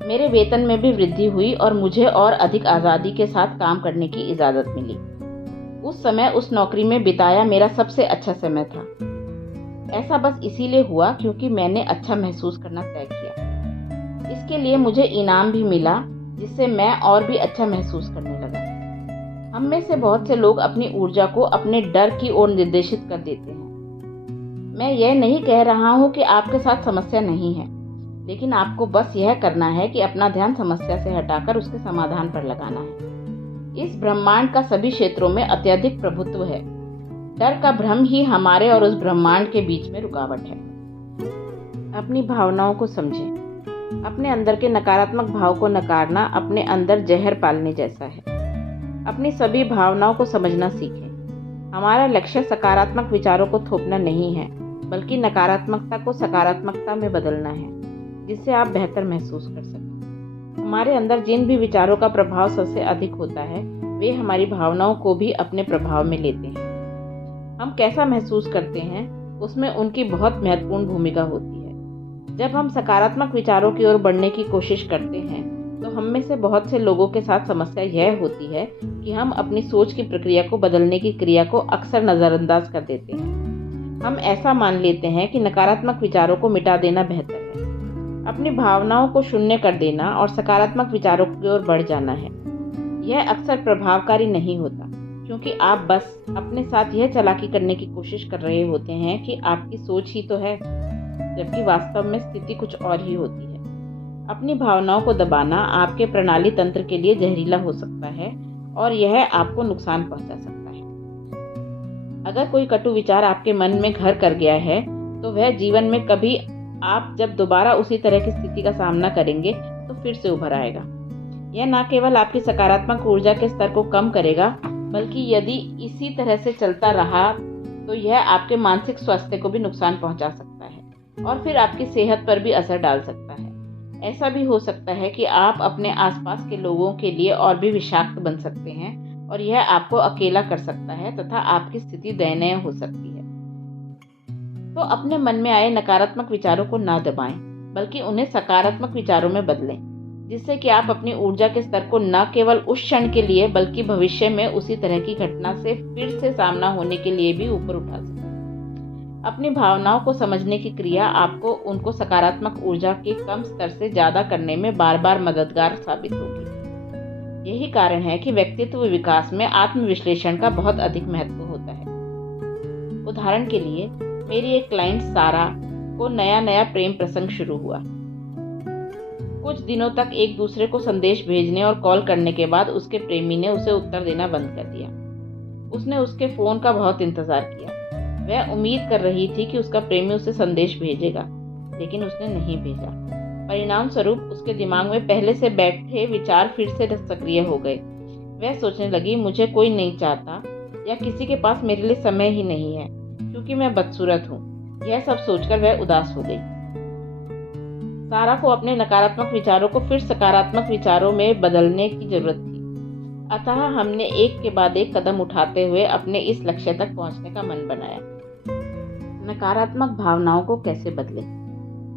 मेरे वेतन में भी वृद्धि हुई और मुझे और अधिक आज़ादी के साथ काम करने की इजाज़त मिली। उस समय उस नौकरी में बिताया मेरा सबसे अच्छा समय था। ऐसा बस इसीलिए हुआ क्योंकि मैंने अच्छा महसूस करना तय किया। इसके लिए मुझे इनाम भी मिला, जिससे मैं और भी अच्छा महसूस करने लगा। हम में से बहुत से लोग अपनी ऊर्जा को अपने डर की ओर निर्देशित कर देते हैं। मैं यह नहीं कह रहा हूं कि आपके साथ समस्या नहीं है, लेकिन आपको बस यह करना है कि अपना ध्यान समस्या से हटाकर उसके समाधान पर लगाना है। इस ब्रह्मांड का सभी क्षेत्रों में अत्यधिक प्रभुत्व है। डर का भ्रम ही हमारे और उस ब्रह्मांड के बीच में रुकावट है। अपनी भावनाओं को समझें। अपने अंदर के नकारात्मक भाव को नकारना अपने अंदर जहर पालने जैसा है। अपनी सभी भावनाओं को समझना सीखें। हमारा लक्ष्य सकारात्मक विचारों को थोपना नहीं है, बल्कि नकारात्मकता को सकारात्मकता में बदलना है, जिससे आप बेहतर महसूस कर सकें। हमारे अंदर जिन भी विचारों का प्रभाव सबसे अधिक होता है, वे हमारी भावनाओं को भी अपने प्रभाव में लेते हैं। हम कैसा महसूस करते हैं, उसमें उनकी बहुत महत्वपूर्ण भूमिका होती है। जब हम सकारात्मक विचारों की ओर बढ़ने की कोशिश करते हैं, तो हम में से बहुत से लोगों के साथ समस्या यह होती है कि हम अपनी सोच की प्रक्रिया को बदलने की क्रिया को अक्सर नज़रअंदाज कर देते हैं। हम ऐसा मान लेते हैं कि नकारात्मक विचारों को मिटा देना बेहतर है, अपनी भावनाओं को शून्य कर देना और सकारात्मक विचारों की ओर बढ़ जाना है। यह अक्सर प्रभावकारी नहीं होता, क्योंकि आप बस अपने साथ यह चालाकी करने की कोशिश कर रहे होते हैं कि आपकी सोच ही तो है, जबकि वास्तव में स्थिति कुछ और ही होती है। अपनी भावनाओं को दबाना आपके प्रणाली तंत्र के लिए जहरीला हो सकता है और यह आपको नुकसान पहुंचा सकता है। अगर कोई कटु विचार आपके मन में घर कर गया है, तो वह जीवन में कभी आप जब दोबारा उसी तरह की स्थिति का सामना करेंगे तो फिर से उभर आएगा। यह न केवल आपकी सकारात्मक ऊर्जा के स्तर को कम करेगा, बल्कि यदि इसी तरह से चलता रहा तो यह आपके मानसिक स्वास्थ्य को भी नुकसान पहुंचा सकता है और फिर आपकी सेहत पर भी असर डाल सकता है। ऐसा भी हो सकता है कि आप अपने आसपास के लोगों के लिए और भी विषाक्त बन सकते हैं और यह आपको अकेला कर सकता है तथा आपकी स्थिति दयनीय हो सकती है। तो अपने मन में आए नकारात्मक विचारों को ना दबाएं, बल्कि उन्हें सकारात्मक विचारों में बदलें, जिससे कि आप अपनी ऊर्जा के स्तर को न केवल उस क्षण के लिए बल्कि भविष्य में उसी तरह की घटना से फिर से सामना होने के लिए भी ऊपर उठा सकें। अपनी भावनाओं को समझने की क्रिया आपको उनको सकारात्मक ऊर्जा के कम स्तर से ज्यादा करने में बार बार मददगार साबित होगी। यही कारण है कि व्यक्तित्व विकास में आत्मविश्लेषण का बहुत अधिक महत्व होता है। उदाहरण के लिए, मेरी एक क्लाइंट सारा को नया प्रेम प्रसंग शुरू हुआ। कुछ दिनों तक एक दूसरे को संदेश भेजने और कॉल करने के बाद उसके प्रेमी ने उसे उत्तर देना बंद कर दिया। उसने उसके फोन का बहुत इंतजार किया। वह उम्मीद कर रही थी कि उसका प्रेमी उसे संदेश भेजेगा, लेकिन उसने नहीं भेजा। परिणाम स्वरूप उसके दिमाग में पहले से बैठे विचार फिर से सक्रिय हो गए। वह सोचने लगी, मुझे कोई नहीं चाहता या किसी के पास मेरे लिए समय ही नहीं है, क्योंकि मैं बदसूरत हूँ। यह सब सोचकर वह उदास हो गई। सारा को अपने नकारात्मक विचारों को फिर सकारात्मक विचारों में बदलने की जरूरत थी। अतः हमने एक के बाद एक कदम उठाते हुए अपने इस लक्ष्य तक पहुंचने का मन बनाया। नकारात्मक भावनाओं को कैसे बदलें?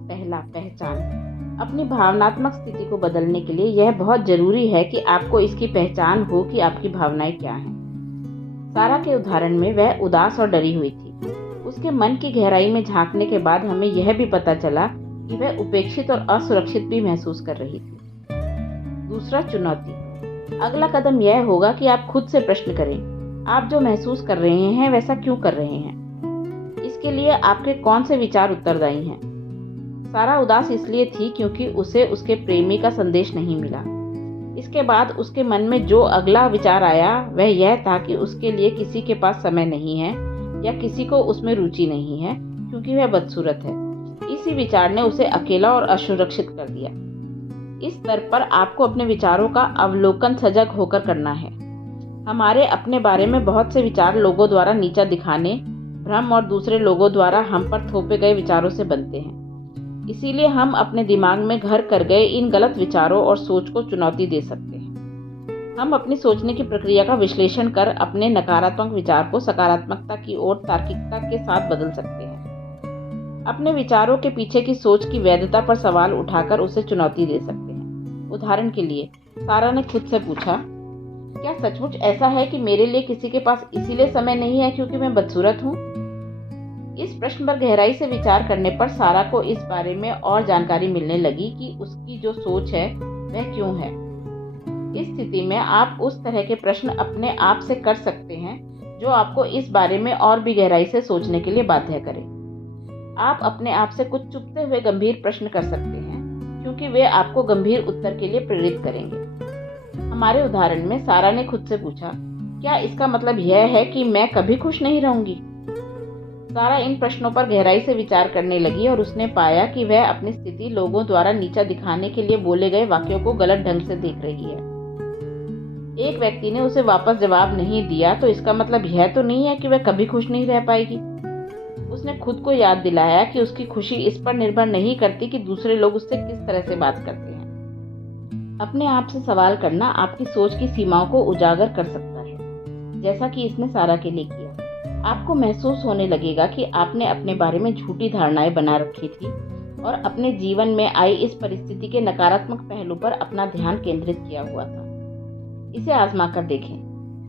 पहला, पहचान। अपनी भावनात्मक स्थिति को बदलने के लिए यह बहुत जरूरी है कि आपको इसकी पहचान हो कि आपकी भावनाएं क्या हैं। सारा के उदाहरण में वह उदास और डरी हुई थी। उसके मन की गहराई में झांकने के बाद हमें यह भी पता चला कि वह उपेक्षित और असुरक्षित भी महसूस कर रही थी। दूसरा, चुनौती। अगला कदम यह होगा कि आप खुद से प्रश्न करें, आप जो महसूस कर रहे हैं वैसा क्यों कर रहे हैं? इसके लिए आपके कौन से विचार उत्तरदायी हैं? सारा उदास इसलिए थी क्योंकि उसे उसके प्रेमी का संदेश नहीं मिला। इसके बाद उसके मन में जो अगला विचार आया वह यह था कि उसके लिए किसी के पास समय नहीं है या किसी को उसमें रुचि नहीं है क्योंकि वह बदसूरत है। इसी विचार ने उसे अकेला और असुरक्षित कर दिया। इस स्तर पर आपको अपने विचारों का अवलोकन सजग होकर करना है। हमारे अपने बारे में बहुत से विचार लोगों द्वारा नीचा दिखाने, भ्रम और दूसरे लोगों द्वारा हम पर थोपे गए विचारों से बनते हैं। इसीलिए हम अपने दिमाग में घर कर गए इन गलत विचारों और सोच को चुनौती दे सकते हैं। हम अपनी सोचने की प्रक्रिया का विश्लेषण कर अपने नकारात्मक विचार को सकारात्मकता की ओर तार्किकता के साथ बदल सकते हैं। अपने विचारों के पीछे की सोच की वैधता पर सवाल उठाकर उसे चुनौती दे सकते हैं। उदाहरण के लिए, सारा ने खुद से पूछा, क्या सचमुच ऐसा है कि मेरे लिए किसी के पास इसीलिए समय नहीं है क्योंकि मैं बदसूरत हूँ? इस प्रश्न पर गहराई से विचार करने पर सारा को इस बारे में और जानकारी मिलने लगी कि उसकी जो सोच है वह क्यों है। इस स्थिति में आप उस तरह के प्रश्न अपने आप से कर सकते हैं जो आपको इस बारे में और भी गहराई से सोचने के लिए बाध्य करें। आप अपने आप से कुछ चुभते हुए गंभीर प्रश्न कर सकते हैं क्योंकि वे आपको गंभीर उत्तर के लिए प्रेरित करेंगे। हमारे उदाहरण में सारा ने खुद से पूछा, क्या इसका मतलब यह है कि मैं कभी खुश नहीं रहूंगी? सारा इन प्रश्नों पर गहराई से विचार करने लगी और उसने पाया कि वह अपनी स्थिति लोगों द्वारा नीचा दिखाने के लिए बोले गए वाक्यों को गलत ढंग से देख रही है। एक व्यक्ति ने उसे वापस जवाब नहीं दिया तो इसका मतलब यह तो नहीं है कि वह कभी खुश नहीं रह पाएगी। उसने खुद को याद दिलाया कि उसकी खुशी इस पर निर्भर नहीं करती कि दूसरे लोग उससे किस तरह से बात करते हैं। अपने आप से सवाल करना आपकी सोच की सीमाओं को उजागर कर सकता है, जैसा कि इसने सारा के लिए किया। आपको महसूस होने लगेगा कि आपने अपने बारे में झूठी धारणाएं बना रखी थी और अपने जीवन में आई इस परिस्थिति के नकारात्मक पहलू पर अपना ध्यान केंद्रित किया हुआ था। इसे आजमा कर देखें।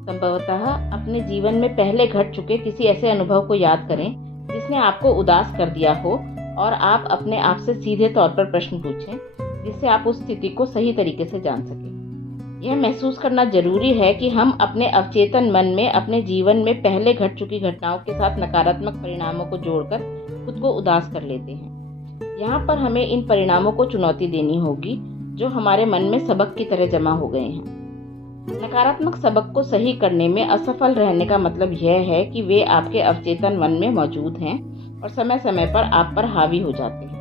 संभवतः अपने जीवन में पहले घट चुके किसी ऐसे अनुभव को याद करें जिसने आपको उदास कर दिया हो और आप अपने आप से सीधे तौर पर प्रश्न पूछें जिससे आप उस स्थिति को सही तरीके से जान सकें। यह महसूस करना जरूरी है कि हम अपने अवचेतन मन में अपने जीवन में पहले घट चुकी घटनाओं के साथ नकारात्मक परिणामों को जोड़कर खुद को उदास कर लेते हैं। यहाँ पर हमें इन परिणामों को चुनौती देनी होगी जो हमारे मन में सबक की तरह जमा हो गए हैं। नकारात्मक सबक को सही करने में असफल रहने का मतलब यह है कि वे आपके अवचेतन मन में मौजूद हैं और समय समय पर आप पर हावी हो जाते हैं।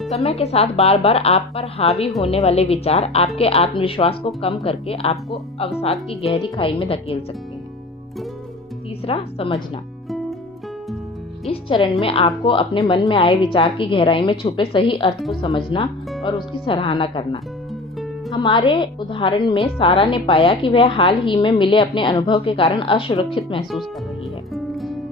समय के साथ बार बार आप पर हावी होने वाले विचार आपके आत्मविश्वास को कम करके आपको अवसाद की गहरी खाई में धकेल सकते हैं। तीसरा, समझना। इस चरण में आपको अपने मन में आए विचार की गहराई में छुपे सही अर्थ को समझना और उसकी सराहना करना। हमारे उदाहरण में सारा ने पाया कि वह हाल ही में मिले अपने अनुभव के कारण असुरक्षित महसूस कर रही है।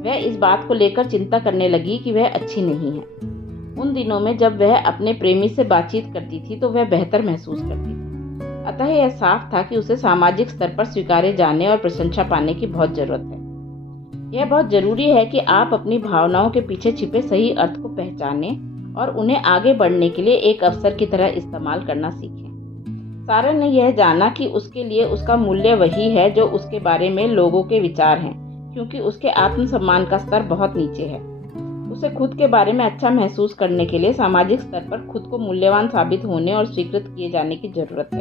वह इस बात को लेकर चिंता करने लगी कि वह अच्छी नहीं है। उन दिनों में जब वह अपने प्रेमी से बातचीत करती थी तो वह बेहतर महसूस करती थी। अतः यह साफ था कि उसे सामाजिक स्तर पर स्वीकारे जाने और प्रशंसा पाने की बहुत जरूरत है। यह बहुत जरूरी है कि आप अपनी भावनाओं के पीछे छिपे सही अर्थ को पहचानें और उन्हें आगे बढ़ने के लिए एक अवसर की तरह इस्तेमाल करना सीखें। सारा ने यह जाना कि उसके लिए उसका मूल्य वही है जो उसके बारे में लोगों के विचार हैं, क्योंकि उसके आत्मसम्मान का स्तर बहुत नीचे है। उसे खुद के बारे में अच्छा महसूस करने के लिए सामाजिक स्तर पर खुद को मूल्यवान साबित होने और स्वीकृत किए जाने की जरूरत है।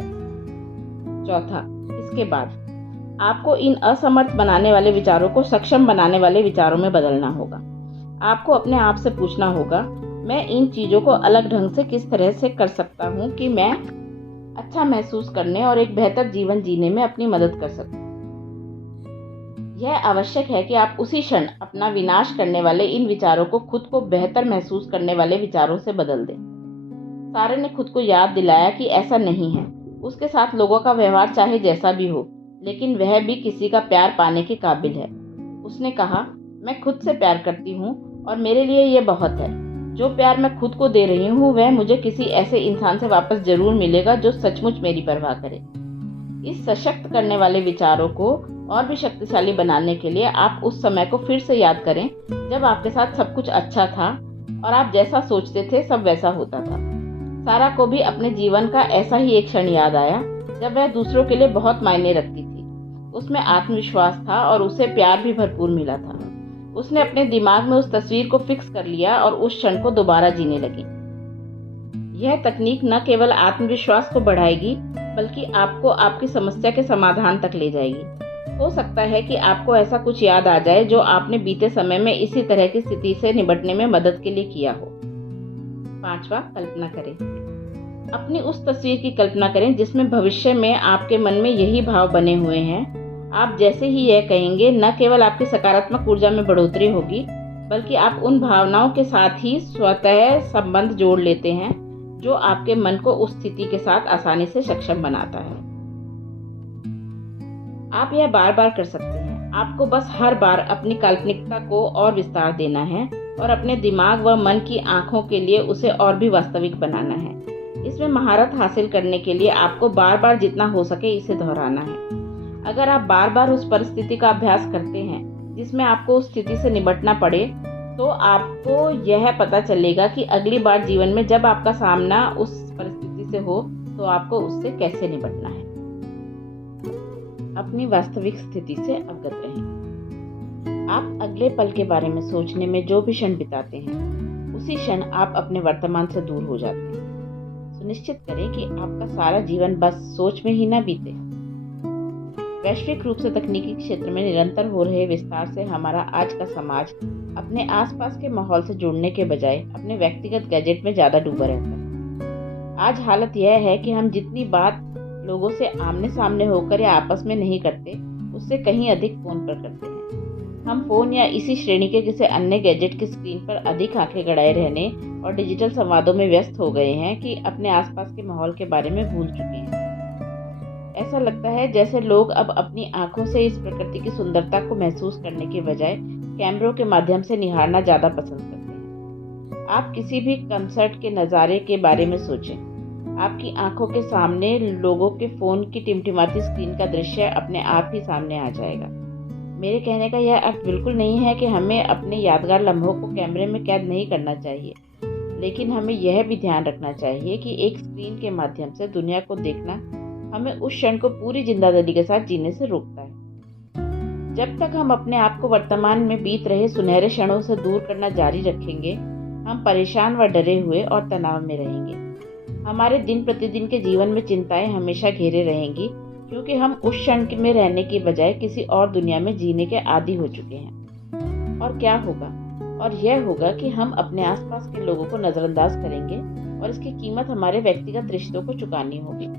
चौथा, इसके बाद आपको इन असमर्थ बनाने वाले विचारों को सक्षम बनाने वाले विचारों में बदलना होगा। आपको अपने आप से पूछना होगा, मैं इन चीजों को अलग ढंग से किस तरह से कर सकता हूँ कि मैं अच्छा महसूस करने और एक बेहतर जीवन जीने में अपनी मदद कर सकूं। यह आवश्यक है कि आप उसी क्षण अपना विनाश करने वाले इन विचारों को खुद को बेहतर महसूस करने वाले विचारों से बदल दें। सारे ने खुद को याद दिलाया कि ऐसा नहीं है। उसके साथ लोगों का व्यवहार चाहे जैसा भी हो, लेकिन वह भी किसी का प्यार पाने के काबिल है। उसने कहा, मैं खुद से प्यार करती हूँ और मेरे लिए यह बहुत है। जो प्यार मैं खुद को दे रही हूँ वह मुझे किसी ऐसे इंसान से वापस जरूर मिलेगा जो सचमुच मेरी परवाह करे। इस सशक्त करने वाले विचारों को और भी शक्तिशाली बनाने के लिए आप उस समय को फिर से याद करें जब आपके साथ सब कुछ अच्छा था और आप जैसा सोचते थे सब वैसा होता था। सारा को भी अपने जीवन का ऐसा ही एक क्षण याद आया जब वह दूसरों के लिए बहुत मायने रखती थी। उसमें आत्मविश्वास था और उसे प्यार भी भरपूर मिला था। उसने अपने दिमाग में उस तस्वीर को फिक्स कर लिया और उस क्षण को दोबारा जीने लगी। यह तकनीक न केवल आत्मविश्वास को बढ़ाएगी बल्कि आपको आपकी समस्या के समाधान तक ले जाएगी। हो सकता है कि आपको ऐसा कुछ याद आ जाए जो आपने बीते समय में इसी तरह की स्थिति से निपटने में मदद के लिए किया हो। 5वां, कल्पना करें। अपनी उस तस्वीर की कल्पना करें जिसमें भविष्य में आपके मन में यही भाव बने हुए हैं। आप जैसे ही यह कहेंगे, न केवल आपकी सकारात्मक ऊर्जा में बढ़ोतरी होगी बल्कि आप उन भावनाओं के साथ ही स्वतः संबंध जोड़ लेते हैं जो आपके मन को उस स्थिति के साथ आसानी से सक्षम बनाता है। आप यह बार बार कर सकते हैं। आपको बस हर बार अपनी काल्पनिकता को और विस्तार देना है और अपने दिमाग व मन की आंखों के लिए उसे और भी वास्तविक बनाना है। इसमें महारत हासिल करने के लिए आपको बार बार जितना हो सके इसे दोहराना है। अगर आप बार बार उस परिस्थिति का अभ्यास करते हैं जिसमें आपको उस स्थिति से निपटना पड़े, तो आपको यह पता चलेगा कि अगली बार जीवन में जब आपका सामना उस परिस्थिति से हो तो आपको उससे कैसे निपटना है। अपनी वास्तविक स्थिति से अवगत रहें। आप अगले पल के बारे में सोचने में जो भी क्षण बिताते हैं, उसी क्षण आप अपने वर्तमान से दूर हो जाते हैं। सुनिश्चित करें कि आपका सारा जीवन बस सोच में ही न बीते। वैश्विक रूप से तकनीकी क्षेत्र में निरंतर हो रहे विस्तार से हमारा आज का समाज अपने आसपास के माहौल से जुड़ने के बजाय अपने व्यक्तिगत गैजेट में ज़्यादा डूबा रहता है। आज हालत यह है कि हम जितनी बात लोगों से आमने सामने होकर या आपस में नहीं करते, उससे कहीं अधिक फ़ोन पर करते हैं। हम फ़ोन या इसी श्रेणी के किसी अन्य गैजेट की स्क्रीन पर अधिक आंखें गड़ाए रहने और डिजिटल संवादों में व्यस्त हो गए हैं कि अपने आसपास के माहौल के बारे में भूल चुके हैं। ऐसा लगता है जैसे लोग अब अपनी आंखों से इस प्रकृति की सुंदरता को महसूस करने के बजाय कैमरों के माध्यम से निहारना ज़्यादा पसंद करते हैं। आप किसी भी कंसर्ट के नज़ारे के बारे में सोचें। आपकी आंखों के सामने लोगों के फ़ोन की टिमटिमाती स्क्रीन का दृश्य अपने आप ही सामने आ जाएगा। मेरे कहने का यह अर्थ बिल्कुल नहीं है कि हमें अपने यादगार लम्हों को कैमरे में कैद नहीं करना चाहिए, लेकिन हमें यह भी ध्यान रखना चाहिए कि एक स्क्रीन के माध्यम से दुनिया को देखना हमें उस क्षण को पूरी जिंदादिली के साथ जीने से रोकता है। जब तक हम अपने आप को वर्तमान में बीत रहे सुनहरे क्षणों से दूर करना जारी रखेंगे, हम परेशान व डरे हुए और तनाव में रहेंगे। हमारे दिन प्रतिदिन के जीवन में चिंताएं हमेशा घेरे रहेंगी, क्योंकि हम उस क्षण में रहने की बजाय किसी और दुनिया में जीने के आदी हो चुके हैं। और क्या होगा? और यह होगा कि हम अपने आसपास के लोगों को नज़रअंदाज करेंगे और इसकी कीमत हमारे व्यक्तिगत रिश्तों को चुकानी होगी।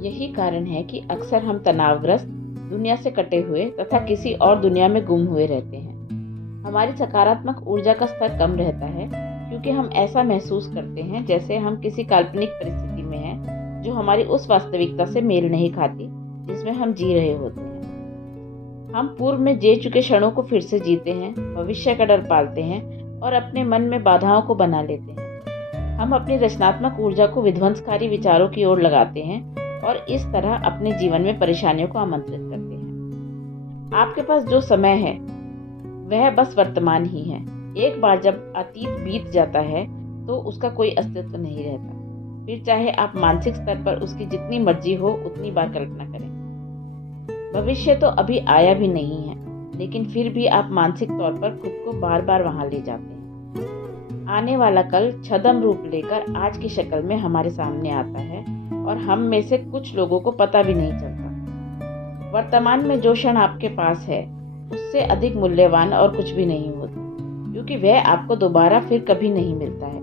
यही कारण है कि अक्सर हम तनावग्रस्त, दुनिया से कटे हुए तथा किसी और दुनिया में गुम हुए रहते हैं। हमारी सकारात्मक ऊर्जा का स्तर कम रहता है क्योंकि हम ऐसा महसूस करते हैं जैसे हम किसी काल्पनिक परिस्थिति में हैं जो हमारी उस वास्तविकता से मेल नहीं खाती जिसमें हम जी रहे होते हैं। हम पूर्व में जी चुके क्षणों को फिर से जीते हैं, भविष्य का डर पालते हैं और अपने मन में बाधाओं को बना लेते हैं। हम अपनी रचनात्मक ऊर्जा को विध्वंसकारी विचारों की ओर लगाते हैं और इस तरह अपने जीवन में परेशानियों को आमंत्रित करते हैं। आपके पास जो समय है वह बस वर्तमान ही है। एक बार जब अतीत बीत जाता है तो उसका कोई अस्तित्व नहीं रहता। फिर चाहे आप मानसिक स्तर पर उसकी जितनी मर्जी हो उतनी बार कल्पना करें। भविष्य तो अभी आया भी नहीं है, लेकिन फिर भी आप मानसिक तौर पर खुद को बार बार वहां ले जाते हैं। आने वाला कल छद्म रूप लेकर आज की शक्ल में हमारे सामने आता है और हम में से कुछ लोगों को पता भी नहीं चलता। वर्तमान में जो क्षण आपके पास है उससे अधिक मूल्यवान और कुछ भी नहीं होता, क्योंकि वह आपको दोबारा फिर कभी नहीं मिलता है।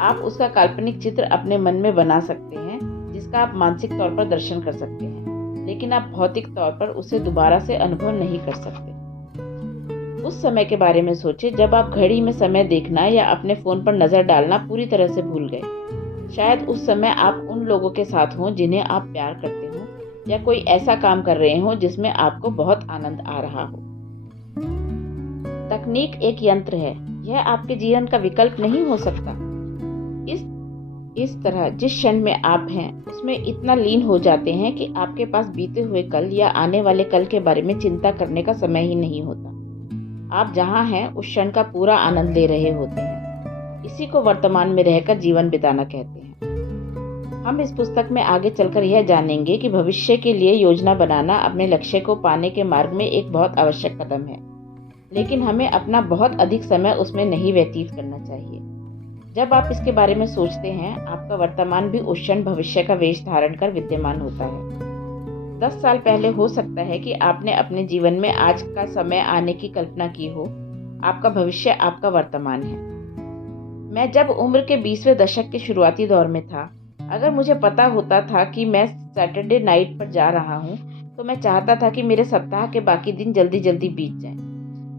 आप उसका काल्पनिक चित्र अपने मन में बना सकते हैं जिसका आप मानसिक तौर पर दर्शन कर सकते हैं, लेकिन आप भौतिक तौर पर उसे दोबारा से अनुभव नहीं कर सकते। उस समय के बारे में सोचें जब आप घड़ी में समय देखना या अपने फ़ोन पर नज़र डालना पूरी तरह से भूल गए। शायद उस समय आप उन लोगों के साथ हों जिन्हें आप प्यार करते हो, या कोई ऐसा काम कर रहे हो जिसमें आपको बहुत आनंद आ रहा हो। तकनीक एक यंत्र है, यह आपके जीवन का विकल्प नहीं हो सकता। इस तरह जिस क्षण में आप हैं उसमें इतना लीन हो जाते हैं कि आपके पास बीते हुए कल या आने वाले कल के बारे में चिंता करने का समय ही नहीं होता। आप जहां हैं उस क्षण का पूरा आनंद ले रहे होते हैं। इसी को वर्तमान में रहकर जीवन बिताना कहते हैं। हम इस पुस्तक में आगे चलकर यह जानेंगे कि भविष्य के लिए योजना बनाना अपने लक्ष्य को पाने के मार्ग में एक बहुत आवश्यक कदम है। लेकिन हमें अपना बहुत अधिक समय उसमें नहीं व्यतीत करना चाहिए। जब आप इसके बारे में सोचते हैं, आपका वर्तमान भी उस क्षण भविष्य का वेश धारण कर विद्यमान होता है। 10 साल पहले हो सकता है कि आपने अपने जीवन में आज का समय आने की कल्पना की हो। आपका भविष्य आपका वर्तमान है। मैं जब उम्र के 20वें दशक के शुरुआती दौर में था, अगर मुझे पता होता था कि मैं सैटरडे नाइट पर जा रहा हूँ, तो मैं चाहता था कि मेरे सप्ताह के बाकी दिन जल्दी जल्दी बीत जाएं।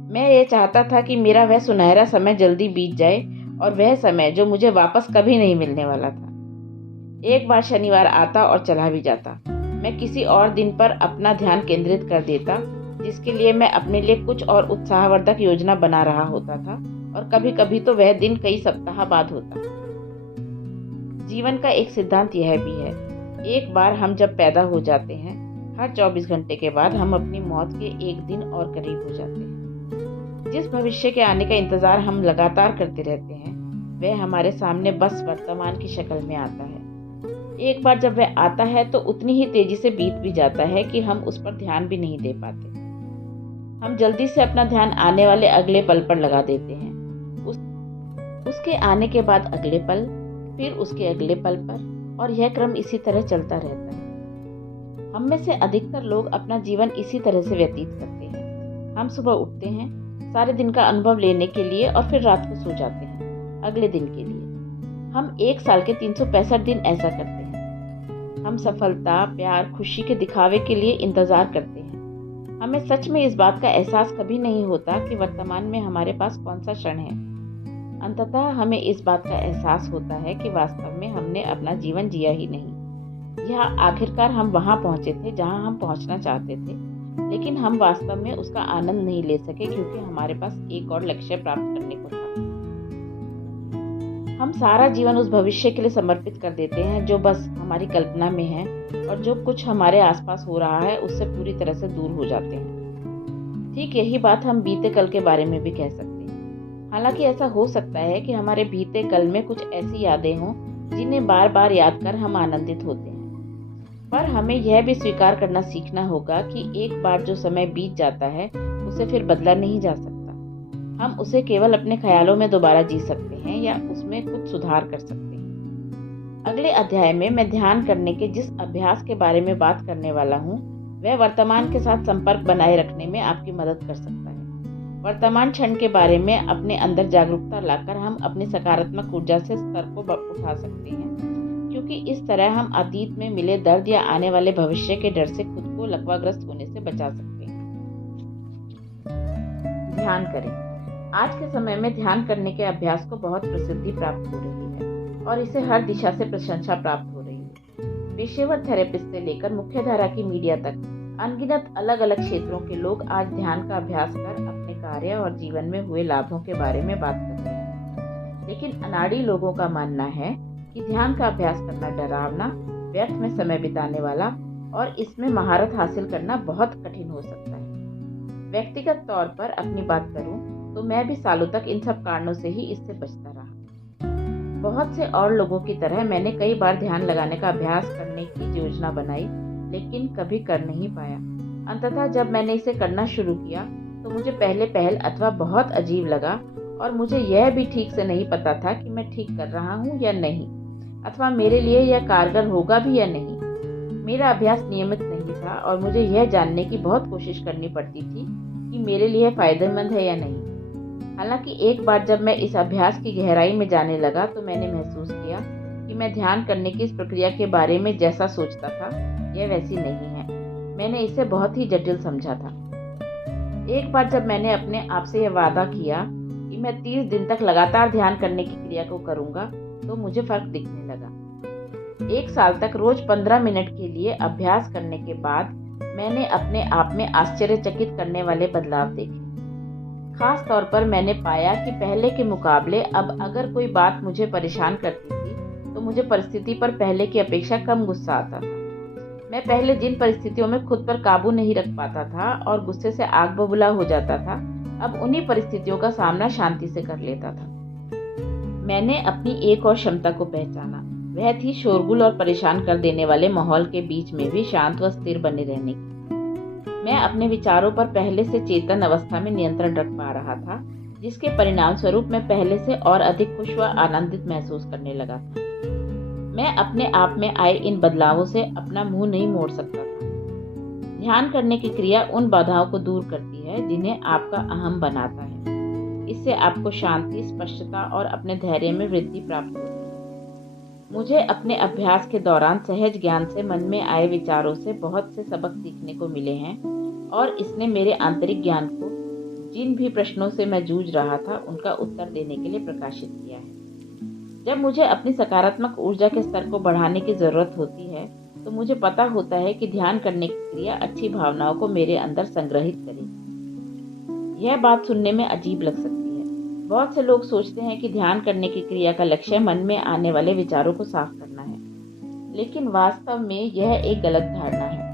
मैं ये चाहता था कि मेरा वह सुनहरा समय जल्दी बीत जाए, और वह समय जो मुझे वापस कभी नहीं मिलने वाला था। एक बार शनिवार आता और चला भी जाता। मैं किसी और दिन पर अपना ध्यान केंद्रित कर देता, जिसके लिए मैं अपने लिए कुछ और उत्साहवर्धक योजना बना रहा होता था, और कभी कभी तो वह दिन कई सप्ताह बाद होता। जीवन का एक सिद्धांत यह भी है, एक बार हम जब पैदा हो जाते हैं, हर 24 घंटे के बाद हम अपनी मौत के एक दिन और करीब हो जाते हैं। जिस भविष्य के आने का इंतजार हम लगातार करते रहते हैं, वह हमारे सामने बस वर्तमान की शक्ल में आता है। एक बार जब वह आता है तो उतनी ही तेजी से बीत भी जाता है कि हम उस पर ध्यान भी नहीं दे पाते। हम जल्दी से अपना ध्यान आने वाले अगले पल पर लगा देते हैं, उसके आने के बाद अगले पल, फिर उसके अगले पल पर, और यह क्रम इसी तरह चलता रहता है। हम में से अधिकतर लोग अपना जीवन इसी तरह से व्यतीत करते हैं। हम सुबह उठते हैं सारे दिन का अनुभव लेने के लिए, और फिर रात को सो जाते हैं अगले दिन के लिए। हम एक साल के 365 दिन ऐसा करते हैं। हम सफलता, प्यार, खुशी के दिखावे के लिए इंतजार करते हैं। हमें सच में इस बात का एहसास कभी नहीं होता कि वर्तमान में हमारे पास कौन सा क्षण है। अंततः हमें इस बात का एहसास होता है कि वास्तव में हमने अपना जीवन जिया ही नहीं। यह आखिरकार हम वहां पहुंचे थे जहां हम पहुंचना चाहते थे, लेकिन हम वास्तव में उसका आनंद नहीं ले सके, क्योंकि हमारे पास एक और लक्ष्य प्राप्त करने को था। हम सारा जीवन उस भविष्य के लिए समर्पित कर देते हैं जो बस हमारी कल्पना में है, और जो कुछ हमारे आसपास हो रहा है उससे पूरी तरह से दूर हो जाते हैं। ठीक यही बात हम बीते कल के बारे में भी कह सकते हैं। हालांकि ऐसा हो सकता है कि हमारे बीते कल में कुछ ऐसी यादें हों जिन्हें बार बार याद कर हम आनंदित होते हैं, पर हमें यह भी स्वीकार करना सीखना होगा कि एक बार जो समय बीत जाता है उसे फिर बदला नहीं जा सकता। हम उसे केवल अपने ख्यालों में दोबारा जी सकते हैं या उसमें कुछ सुधार कर सकते हैं। अगले अध्याय में मैं ध्यान करने के जिस अभ्यास के बारे में बात करने वाला हूँ, वह वर्तमान के साथ संपर्क बनाए रखने में आपकी मदद कर सकता है। वर्तमान क्षण के बारे में अपने अंदर जागरूकता लाकर हम अपनी सकारात्मक ऊर्जा से स्तर को उठा सकते हैं, क्योंकि इस तरह हम अतीत में मिले दर्द या आने वाले भविष्य के डर से खुद को लकवाग्रस्त होने से बचा सकते हैं। ध्यान करें। आज के समय में ध्यान करने के अभ्यास को बहुत प्रसिद्धि प्राप्त हो रही है, और इसे हर दिशा से प्रशंसा प्राप्त हो रही है। पेशेवर थेरेपिस्ट से लेकर मुख्यधारा की मीडिया तक अनगिनत अलग अलग क्षेत्रों के लोग आज ध्यान का अभ्यास कर अपने कार्य और जीवन में हुए लाभों के बारे में बात कर रहे हैं। लेकिन अनाड़ी लोगों का मानना है कि ध्यान का अभ्यास करना डरावना, व्यर्थ में समय बिताने वाला, और इसमें महारत हासिल करना बहुत कठिन हो सकता है। व्यक्तिगत तौर पर अपनी बात करूं तो मैं भी सालों तक इन सब कारणों से ही इससे बचता रहा। बहुत से और लोगों की तरह मैंने कई बार ध्यान लगाने का अभ्यास करने की योजना बनाई, लेकिन कभी कर नहीं पाया। अंततः जब मैंने इसे करना शुरू किया तो मुझे पहले पहल अथवा बहुत अजीब लगा, और मुझे यह भी ठीक से नहीं पता था कि मैं ठीक कर रहा हूँ या नहीं, अथवा मेरे लिए यह कारगर होगा भी या नहीं। मेरा अभ्यास नियमित नहीं था, और मुझे यह जानने की बहुत कोशिश करनी पड़ती थी कि मेरे लिए फायदेमंद है या नहीं। हालांकि एक बार जब मैं इस अभ्यास की गहराई में जाने लगा तो मैंने महसूस किया कि मैं ध्यान करने की इस प्रक्रिया के बारे में जैसा सोचता था यह वैसी नहीं है। मैंने इसे बहुत ही जटिल समझा था। एक बार जब मैंने अपने आप से यह वादा किया कि मैं 30 दिन तक लगातार ध्यान करने की क्रिया को करूंगा, तो मुझे फर्क दिखने लगा। 1 साल तक रोज 15 मिनट के लिए अभ्यास करने के बाद मैंने अपने आप में आश्चर्यचकित करने वाले बदलाव देखे। खास तौर पर मैंने पाया कि पहले के मुकाबले अब अगर कोई बात मुझे परेशान करती थी तो मुझे परिस्थिति पर पहले की अपेक्षा कम गुस्सा आता था। मैं पहले जिन परिस्थितियों में खुद पर काबू नहीं रख पाता था और गुस्से से आग बबूला हो जाता था, अब उन्हीं परिस्थितियों का सामना शांति से कर लेता था। मैंने अपनी एक और क्षमता को पहचाना, वह थी शोरगुल और परेशान कर देने वाले माहौल के बीच में भी शांत व स्थिर बने रहने की। मैं अपने विचारों पर पहले से चेतन अवस्था में नियंत्रण रख पा रहा था, जिसके परिणाम स्वरूप मैं पहले से और अधिक खुश व आनंदित महसूस करने लगा था। मैं अपने आप में आए इन बदलावों से अपना मुंह नहीं मोड़ सकता था। ध्यान करने की क्रिया उन बाधाओं को दूर करती है जिन्हें आपका अहम बनाता है। इससे आपको शांति, स्पष्टता और अपने धैर्य में वृद्धि प्राप्त होती है। मुझे अपने अभ्यास के दौरान सहज ज्ञान से मन में आए विचारों से बहुत से सबक सीखने को मिले हैं और इसने मेरे आंतरिक ज्ञान को जिन भी प्रश्नों से मैं जूझ रहा था उनका उत्तर देने के लिए प्रकाशित किया है। जब मुझे अपनी सकारात्मक ऊर्जा के स्तर को बढ़ाने की जरूरत होती है तो मुझे पता होता है कि ध्यान करने की क्रिया अच्छी भावनाओं को मेरे अंदर संग्रहित करेगी। यह बात सुनने में अजीब लग सकती है। बहुत से लोग सोचते हैं कि ध्यान करने की क्रिया का लक्ष्य मन में आने वाले विचारों को साफ करना है, लेकिन वास्तव में यह एक गलत धारणा है।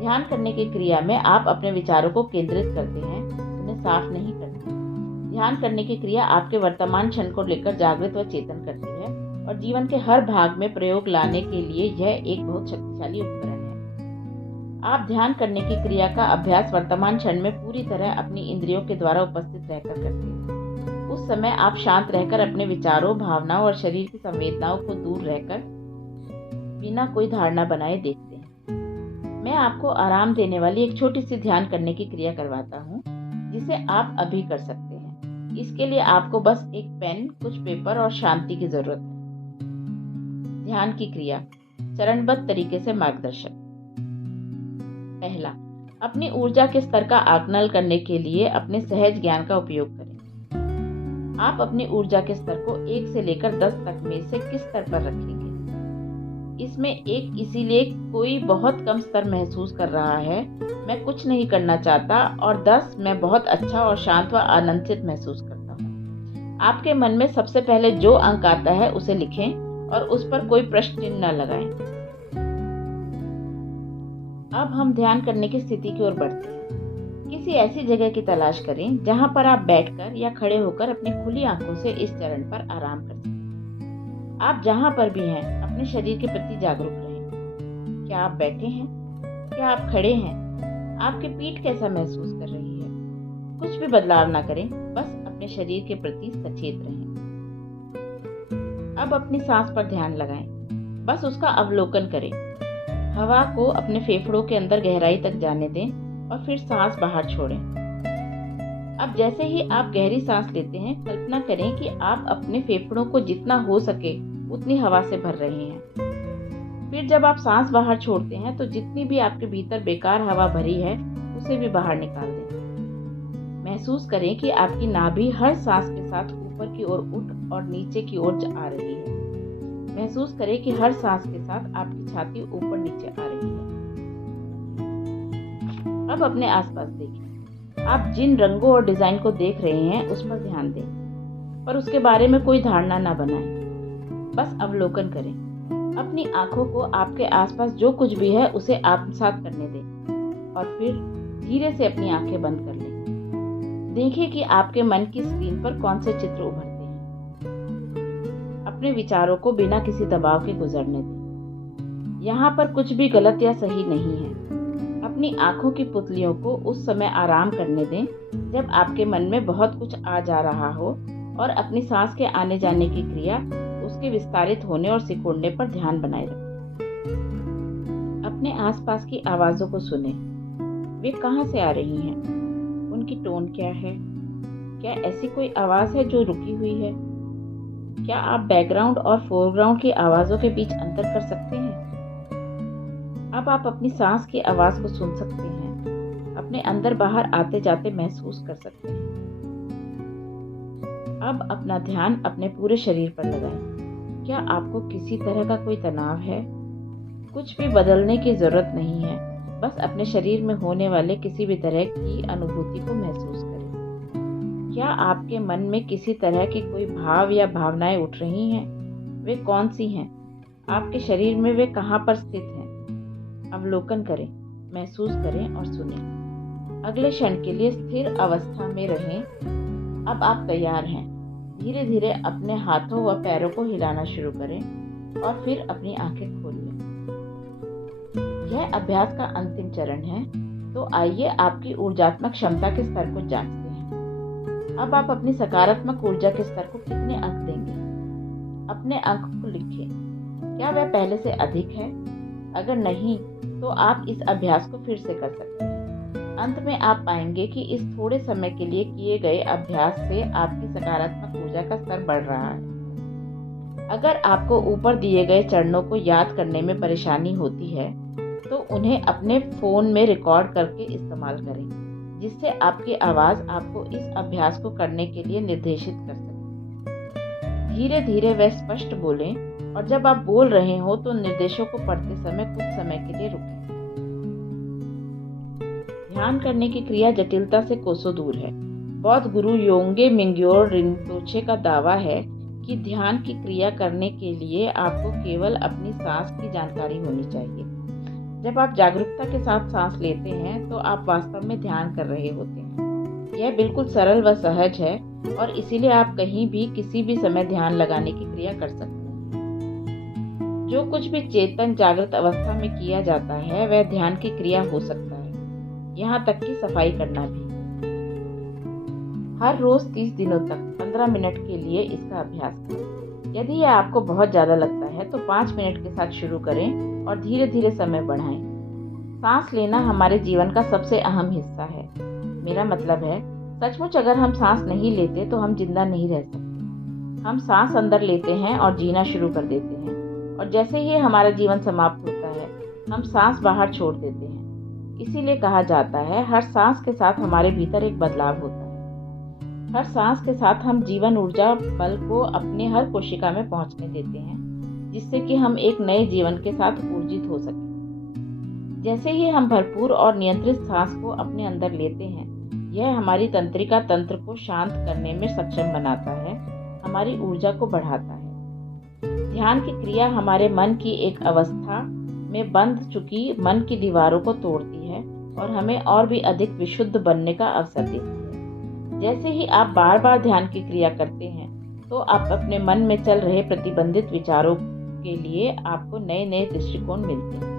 ध्यान करने की क्रिया में आप अपने विचारों को केंद्रित करते हैं, उन्हें साफ नहीं करते। ध्यान करने की क्रिया आपके वर्तमान क्षण को लेकर जागृत व चेतन करती है और जीवन के हर भाग में प्रयोग लाने के लिए यह एक बहुत शक्तिशाली उपकरण है। आप ध्यान करने की क्रिया का अभ्यास वर्तमान क्षण में पूरी तरह अपनी इंद्रियों के द्वारा उपस्थित रहकर करते हैं। उस समय आप शांत रहकर अपने विचारों, भावनाओं और शरीर की संवेदनाओं को दूर रहकर बिना कोई धारणा बनाए देखते हैं। मैं आपको आराम देने वाली एक छोटी सी ध्यान करने की क्रिया करवाता हूँ, जिसे आप अभी कर सकते हैं। इसके लिए आपको बस एक पेन, कुछ पेपर और शांति की जरूरत है। ध्यान की क्रिया चरणबद्ध तरीके से मार्गदर्शन। पहला, अपनी ऊर्जा के स्तर का आकलन करने के लिए अपने सहज ज्ञान का उपयोग करें। आप अपनी ऊर्जा के स्तर को 1 से लेकर 10 तक में से किस स्तर पर रखेंगे? इसमें 1 इसीलिए कोई बहुत कम स्तर महसूस कर रहा है, मैं कुछ नहीं करना चाहता, और 10 मैं बहुत अच्छा और शांत व आनंदित महसूस करता हूँ। आपके मन में सबसे पहले जो अंक आता है उसे लिखें और उस पर कोई प्रश्न चिन्ह न लगाएं। अब हम ध्यान करने की स्थिति की ओर बढ़ते हैं। किसी ऐसी जगह की तलाश करें जहां पर आप बैठकर या खड़े होकर अपनी खुली आंखों से इस चरण पर आराम कर सकें। आप जहां पर भी हैं, अपने शरीर के प्रति जागरूक रहें। क्या आप बैठे हैं? क्या आप खड़े हैं? आपकी पीठ कैसा महसूस कर रही है? कुछ भी बदलाव ना करें, बस अपने शरीर के प्रति सचेत रहें। अब अपनी सांस पर ध्यान लगाएं, बस उसका अवलोकन करें। हवा को अपने फेफड़ों के अंदर गहराई तक जाने दें और फिर सांस बाहर छोड़ें। अब जैसे ही आप गहरी सांस लेते हैं, कल्पना करें कि आप अपने फेफड़ों को जितना हो सके उतनी हवा से भर रहे हैं। फिर जब आप सांस बाहर छोड़ते हैं तो जितनी भी आपके भीतर बेकार हवा भरी है उसे भी बाहर निकाल दें। महसूस करें कि आपकी नाभि हर सांस के साथ ऊपर की ओर उठ और नीचे की ओर आ रही है। महसूस करें कि हर सांस के साथ आपकी छाती ऊपर नीचे आ रही है। अब अपने आसपास देखें। आप जिन रंगों और डिजाइन को देख रहे हैं उस पर ध्यान दें, पर उसके बारे में कोई धारणा ना बनाएं। बस अवलोकन करें। अपनी आंखों को आपके आसपास जो कुछ भी है उसे आत्मसात करने दें और फिर धीरे से अपनी आंखें बंद कर लें। देखें कि आपके मन की स्क्रीन पर कौन से चित्र उभरते हैं। अपने विचारों को बिना किसी दबाव के गुजरने दें। यहाँ पर कुछ भी गलत या सही नहीं है। अपनी आंखों की पुतलियों को उस समय आराम करने दें जब आपके मन में बहुत कुछ आ जा रहा हो और अपनी सांस के आने जाने की क्रिया, उसके विस्तारित होने और सिकुड़ने पर ध्यान बनाए रखें। अपने आसपास की आवाजों को सुनें। वे कहाँ से आ रही हैं? उनकी टोन क्या है? क्या ऐसी कोई आवाज है जो रुकी हुई है? क्या आप बैकग्राउंड और फोरग्राउंड की आवाजों के बीच अंतर कर सकते हैं? अब आप अपनी सांस की आवाज को सुन सकते हैं, अपने अंदर बाहर आते जाते महसूस कर सकते हैं। अब अपना ध्यान अपने पूरे शरीर पर लगाएं। क्या आपको किसी तरह का कोई तनाव है? कुछ भी बदलने की जरूरत नहीं है, बस अपने शरीर में होने वाले किसी भी तरह की अनुभूति को महसूस करें। क्या आपके मन में किसी तरह के कोई भाव या भावनाएं उठ रही हैं? वे कौन सी हैं? आपके शरीर में वे कहाँ पर स्थित हैं? अवलोकन करें, महसूस करें और सुनें। अगले क्षण के लिए स्थिर अवस्था में रहें। अब आप तैयार हैं। धीरे धीरे अपने हाथों व पैरों को हिलाना शुरू करें और फिर अपनी आंखें खोल लें। यह अभ्यास का अंतिम चरण है, तो तो आइए आपकी ऊर्जात्मक क्षमता के स्तर को जांचते हैं। अब आप अपनी सकारात्मक ऊर्जा के स्तर को कितने अंक देंगे? अपने अंक को लिखें। क्या वह पहले से अधिक है? अगर नहीं, तो आप इस अभ्यास को फिर से कर सकते हैं। अंत में आप पाएंगे कि इस थोड़े समय के लिए किए गए अभ्यास से आपकी सकारात्मक ऊर्जा का स्तर बढ़ रहा है। अगर आपको ऊपर दिए गए चरणों को याद करने में परेशानी होती है, तो उन्हें अपने फ़ोन में रिकॉर्ड करके इस्तेमाल करें, जिससे आपकी आवाज़ आपको इस अभ्यास को करने के लिए निर्देशित कर सके। धीरे धीरे व स्पष्ट बोलें, और जब आप बोल रहे हो तो निर्देशों को पढ़ते समय कुछ समय के लिए रुकें। ध्यान करने की क्रिया जटिलता से कोसों दूर है। बौद्ध गुरु योंगे मिंग्योर रिम्पोचे का दावा है कि ध्यान की क्रिया करने के लिए आपको केवल अपनी सांस की जानकारी होनी चाहिए। जब आप जागरूकता के साथ सांस लेते हैं तो आप वास्तव में ध्यान कर रहे होते हैं। यह बिल्कुल सरल व सहज है और इसीलिए आप कहीं भी किसी भी समय ध्यान लगाने की क्रिया कर सकते हैं। जो कुछ भी चेतन जागृत अवस्था में किया जाता है वह ध्यान की क्रिया हो सकता है, यहाँ तक कि सफाई करना भी। हर रोज 30 दिनों तक 15 मिनट के लिए इसका अभ्यास करें। यदि यह आपको बहुत ज़्यादा लगता है तो 5 मिनट के साथ शुरू करें और धीरे धीरे समय बढ़ाएं। सांस लेना हमारे जीवन का सबसे अहम हिस्सा है। मेरा मतलब है, सचमुच अगर हम सांस नहीं लेते तो हम जिंदा नहीं रह सकते। हम सांस अंदर लेते हैं और जीना शुरू कर देते हैं, और जैसे ही हमारा जीवन समाप्त होता है हम सांस बाहर छोड़ देते हैं। इसीलिए कहा जाता है, हर सांस के साथ हमारे भीतर एक बदलाव होता है। हर सांस के साथ हम जीवन ऊर्जा बल को अपने हर कोशिका में पहुंचने देते हैं, जिससे कि हम एक नए जीवन के साथ ऊर्जित हो सकें। जैसे ही हम भरपूर और नियंत्रित सांस को अपने अंदर लेते हैं, यह हमारी तंत्रिका तंत्र को शांत करने में सक्षम बनाता है, हमारी ऊर्जा को बढ़ाता है। ध्यान की क्रिया हमारे मन की एक अवस्था में बंध चुकी मन की दीवारों को तोड़ती है और हमें और भी अधिक विशुद्ध बनने का अवसर देती है। जैसे ही आप बार बार ध्यान की क्रिया करते हैं तो आप अपने मन में चल रहे प्रतिबंधित विचारों के लिए आपको नए नए दृष्टिकोण मिलते हैं।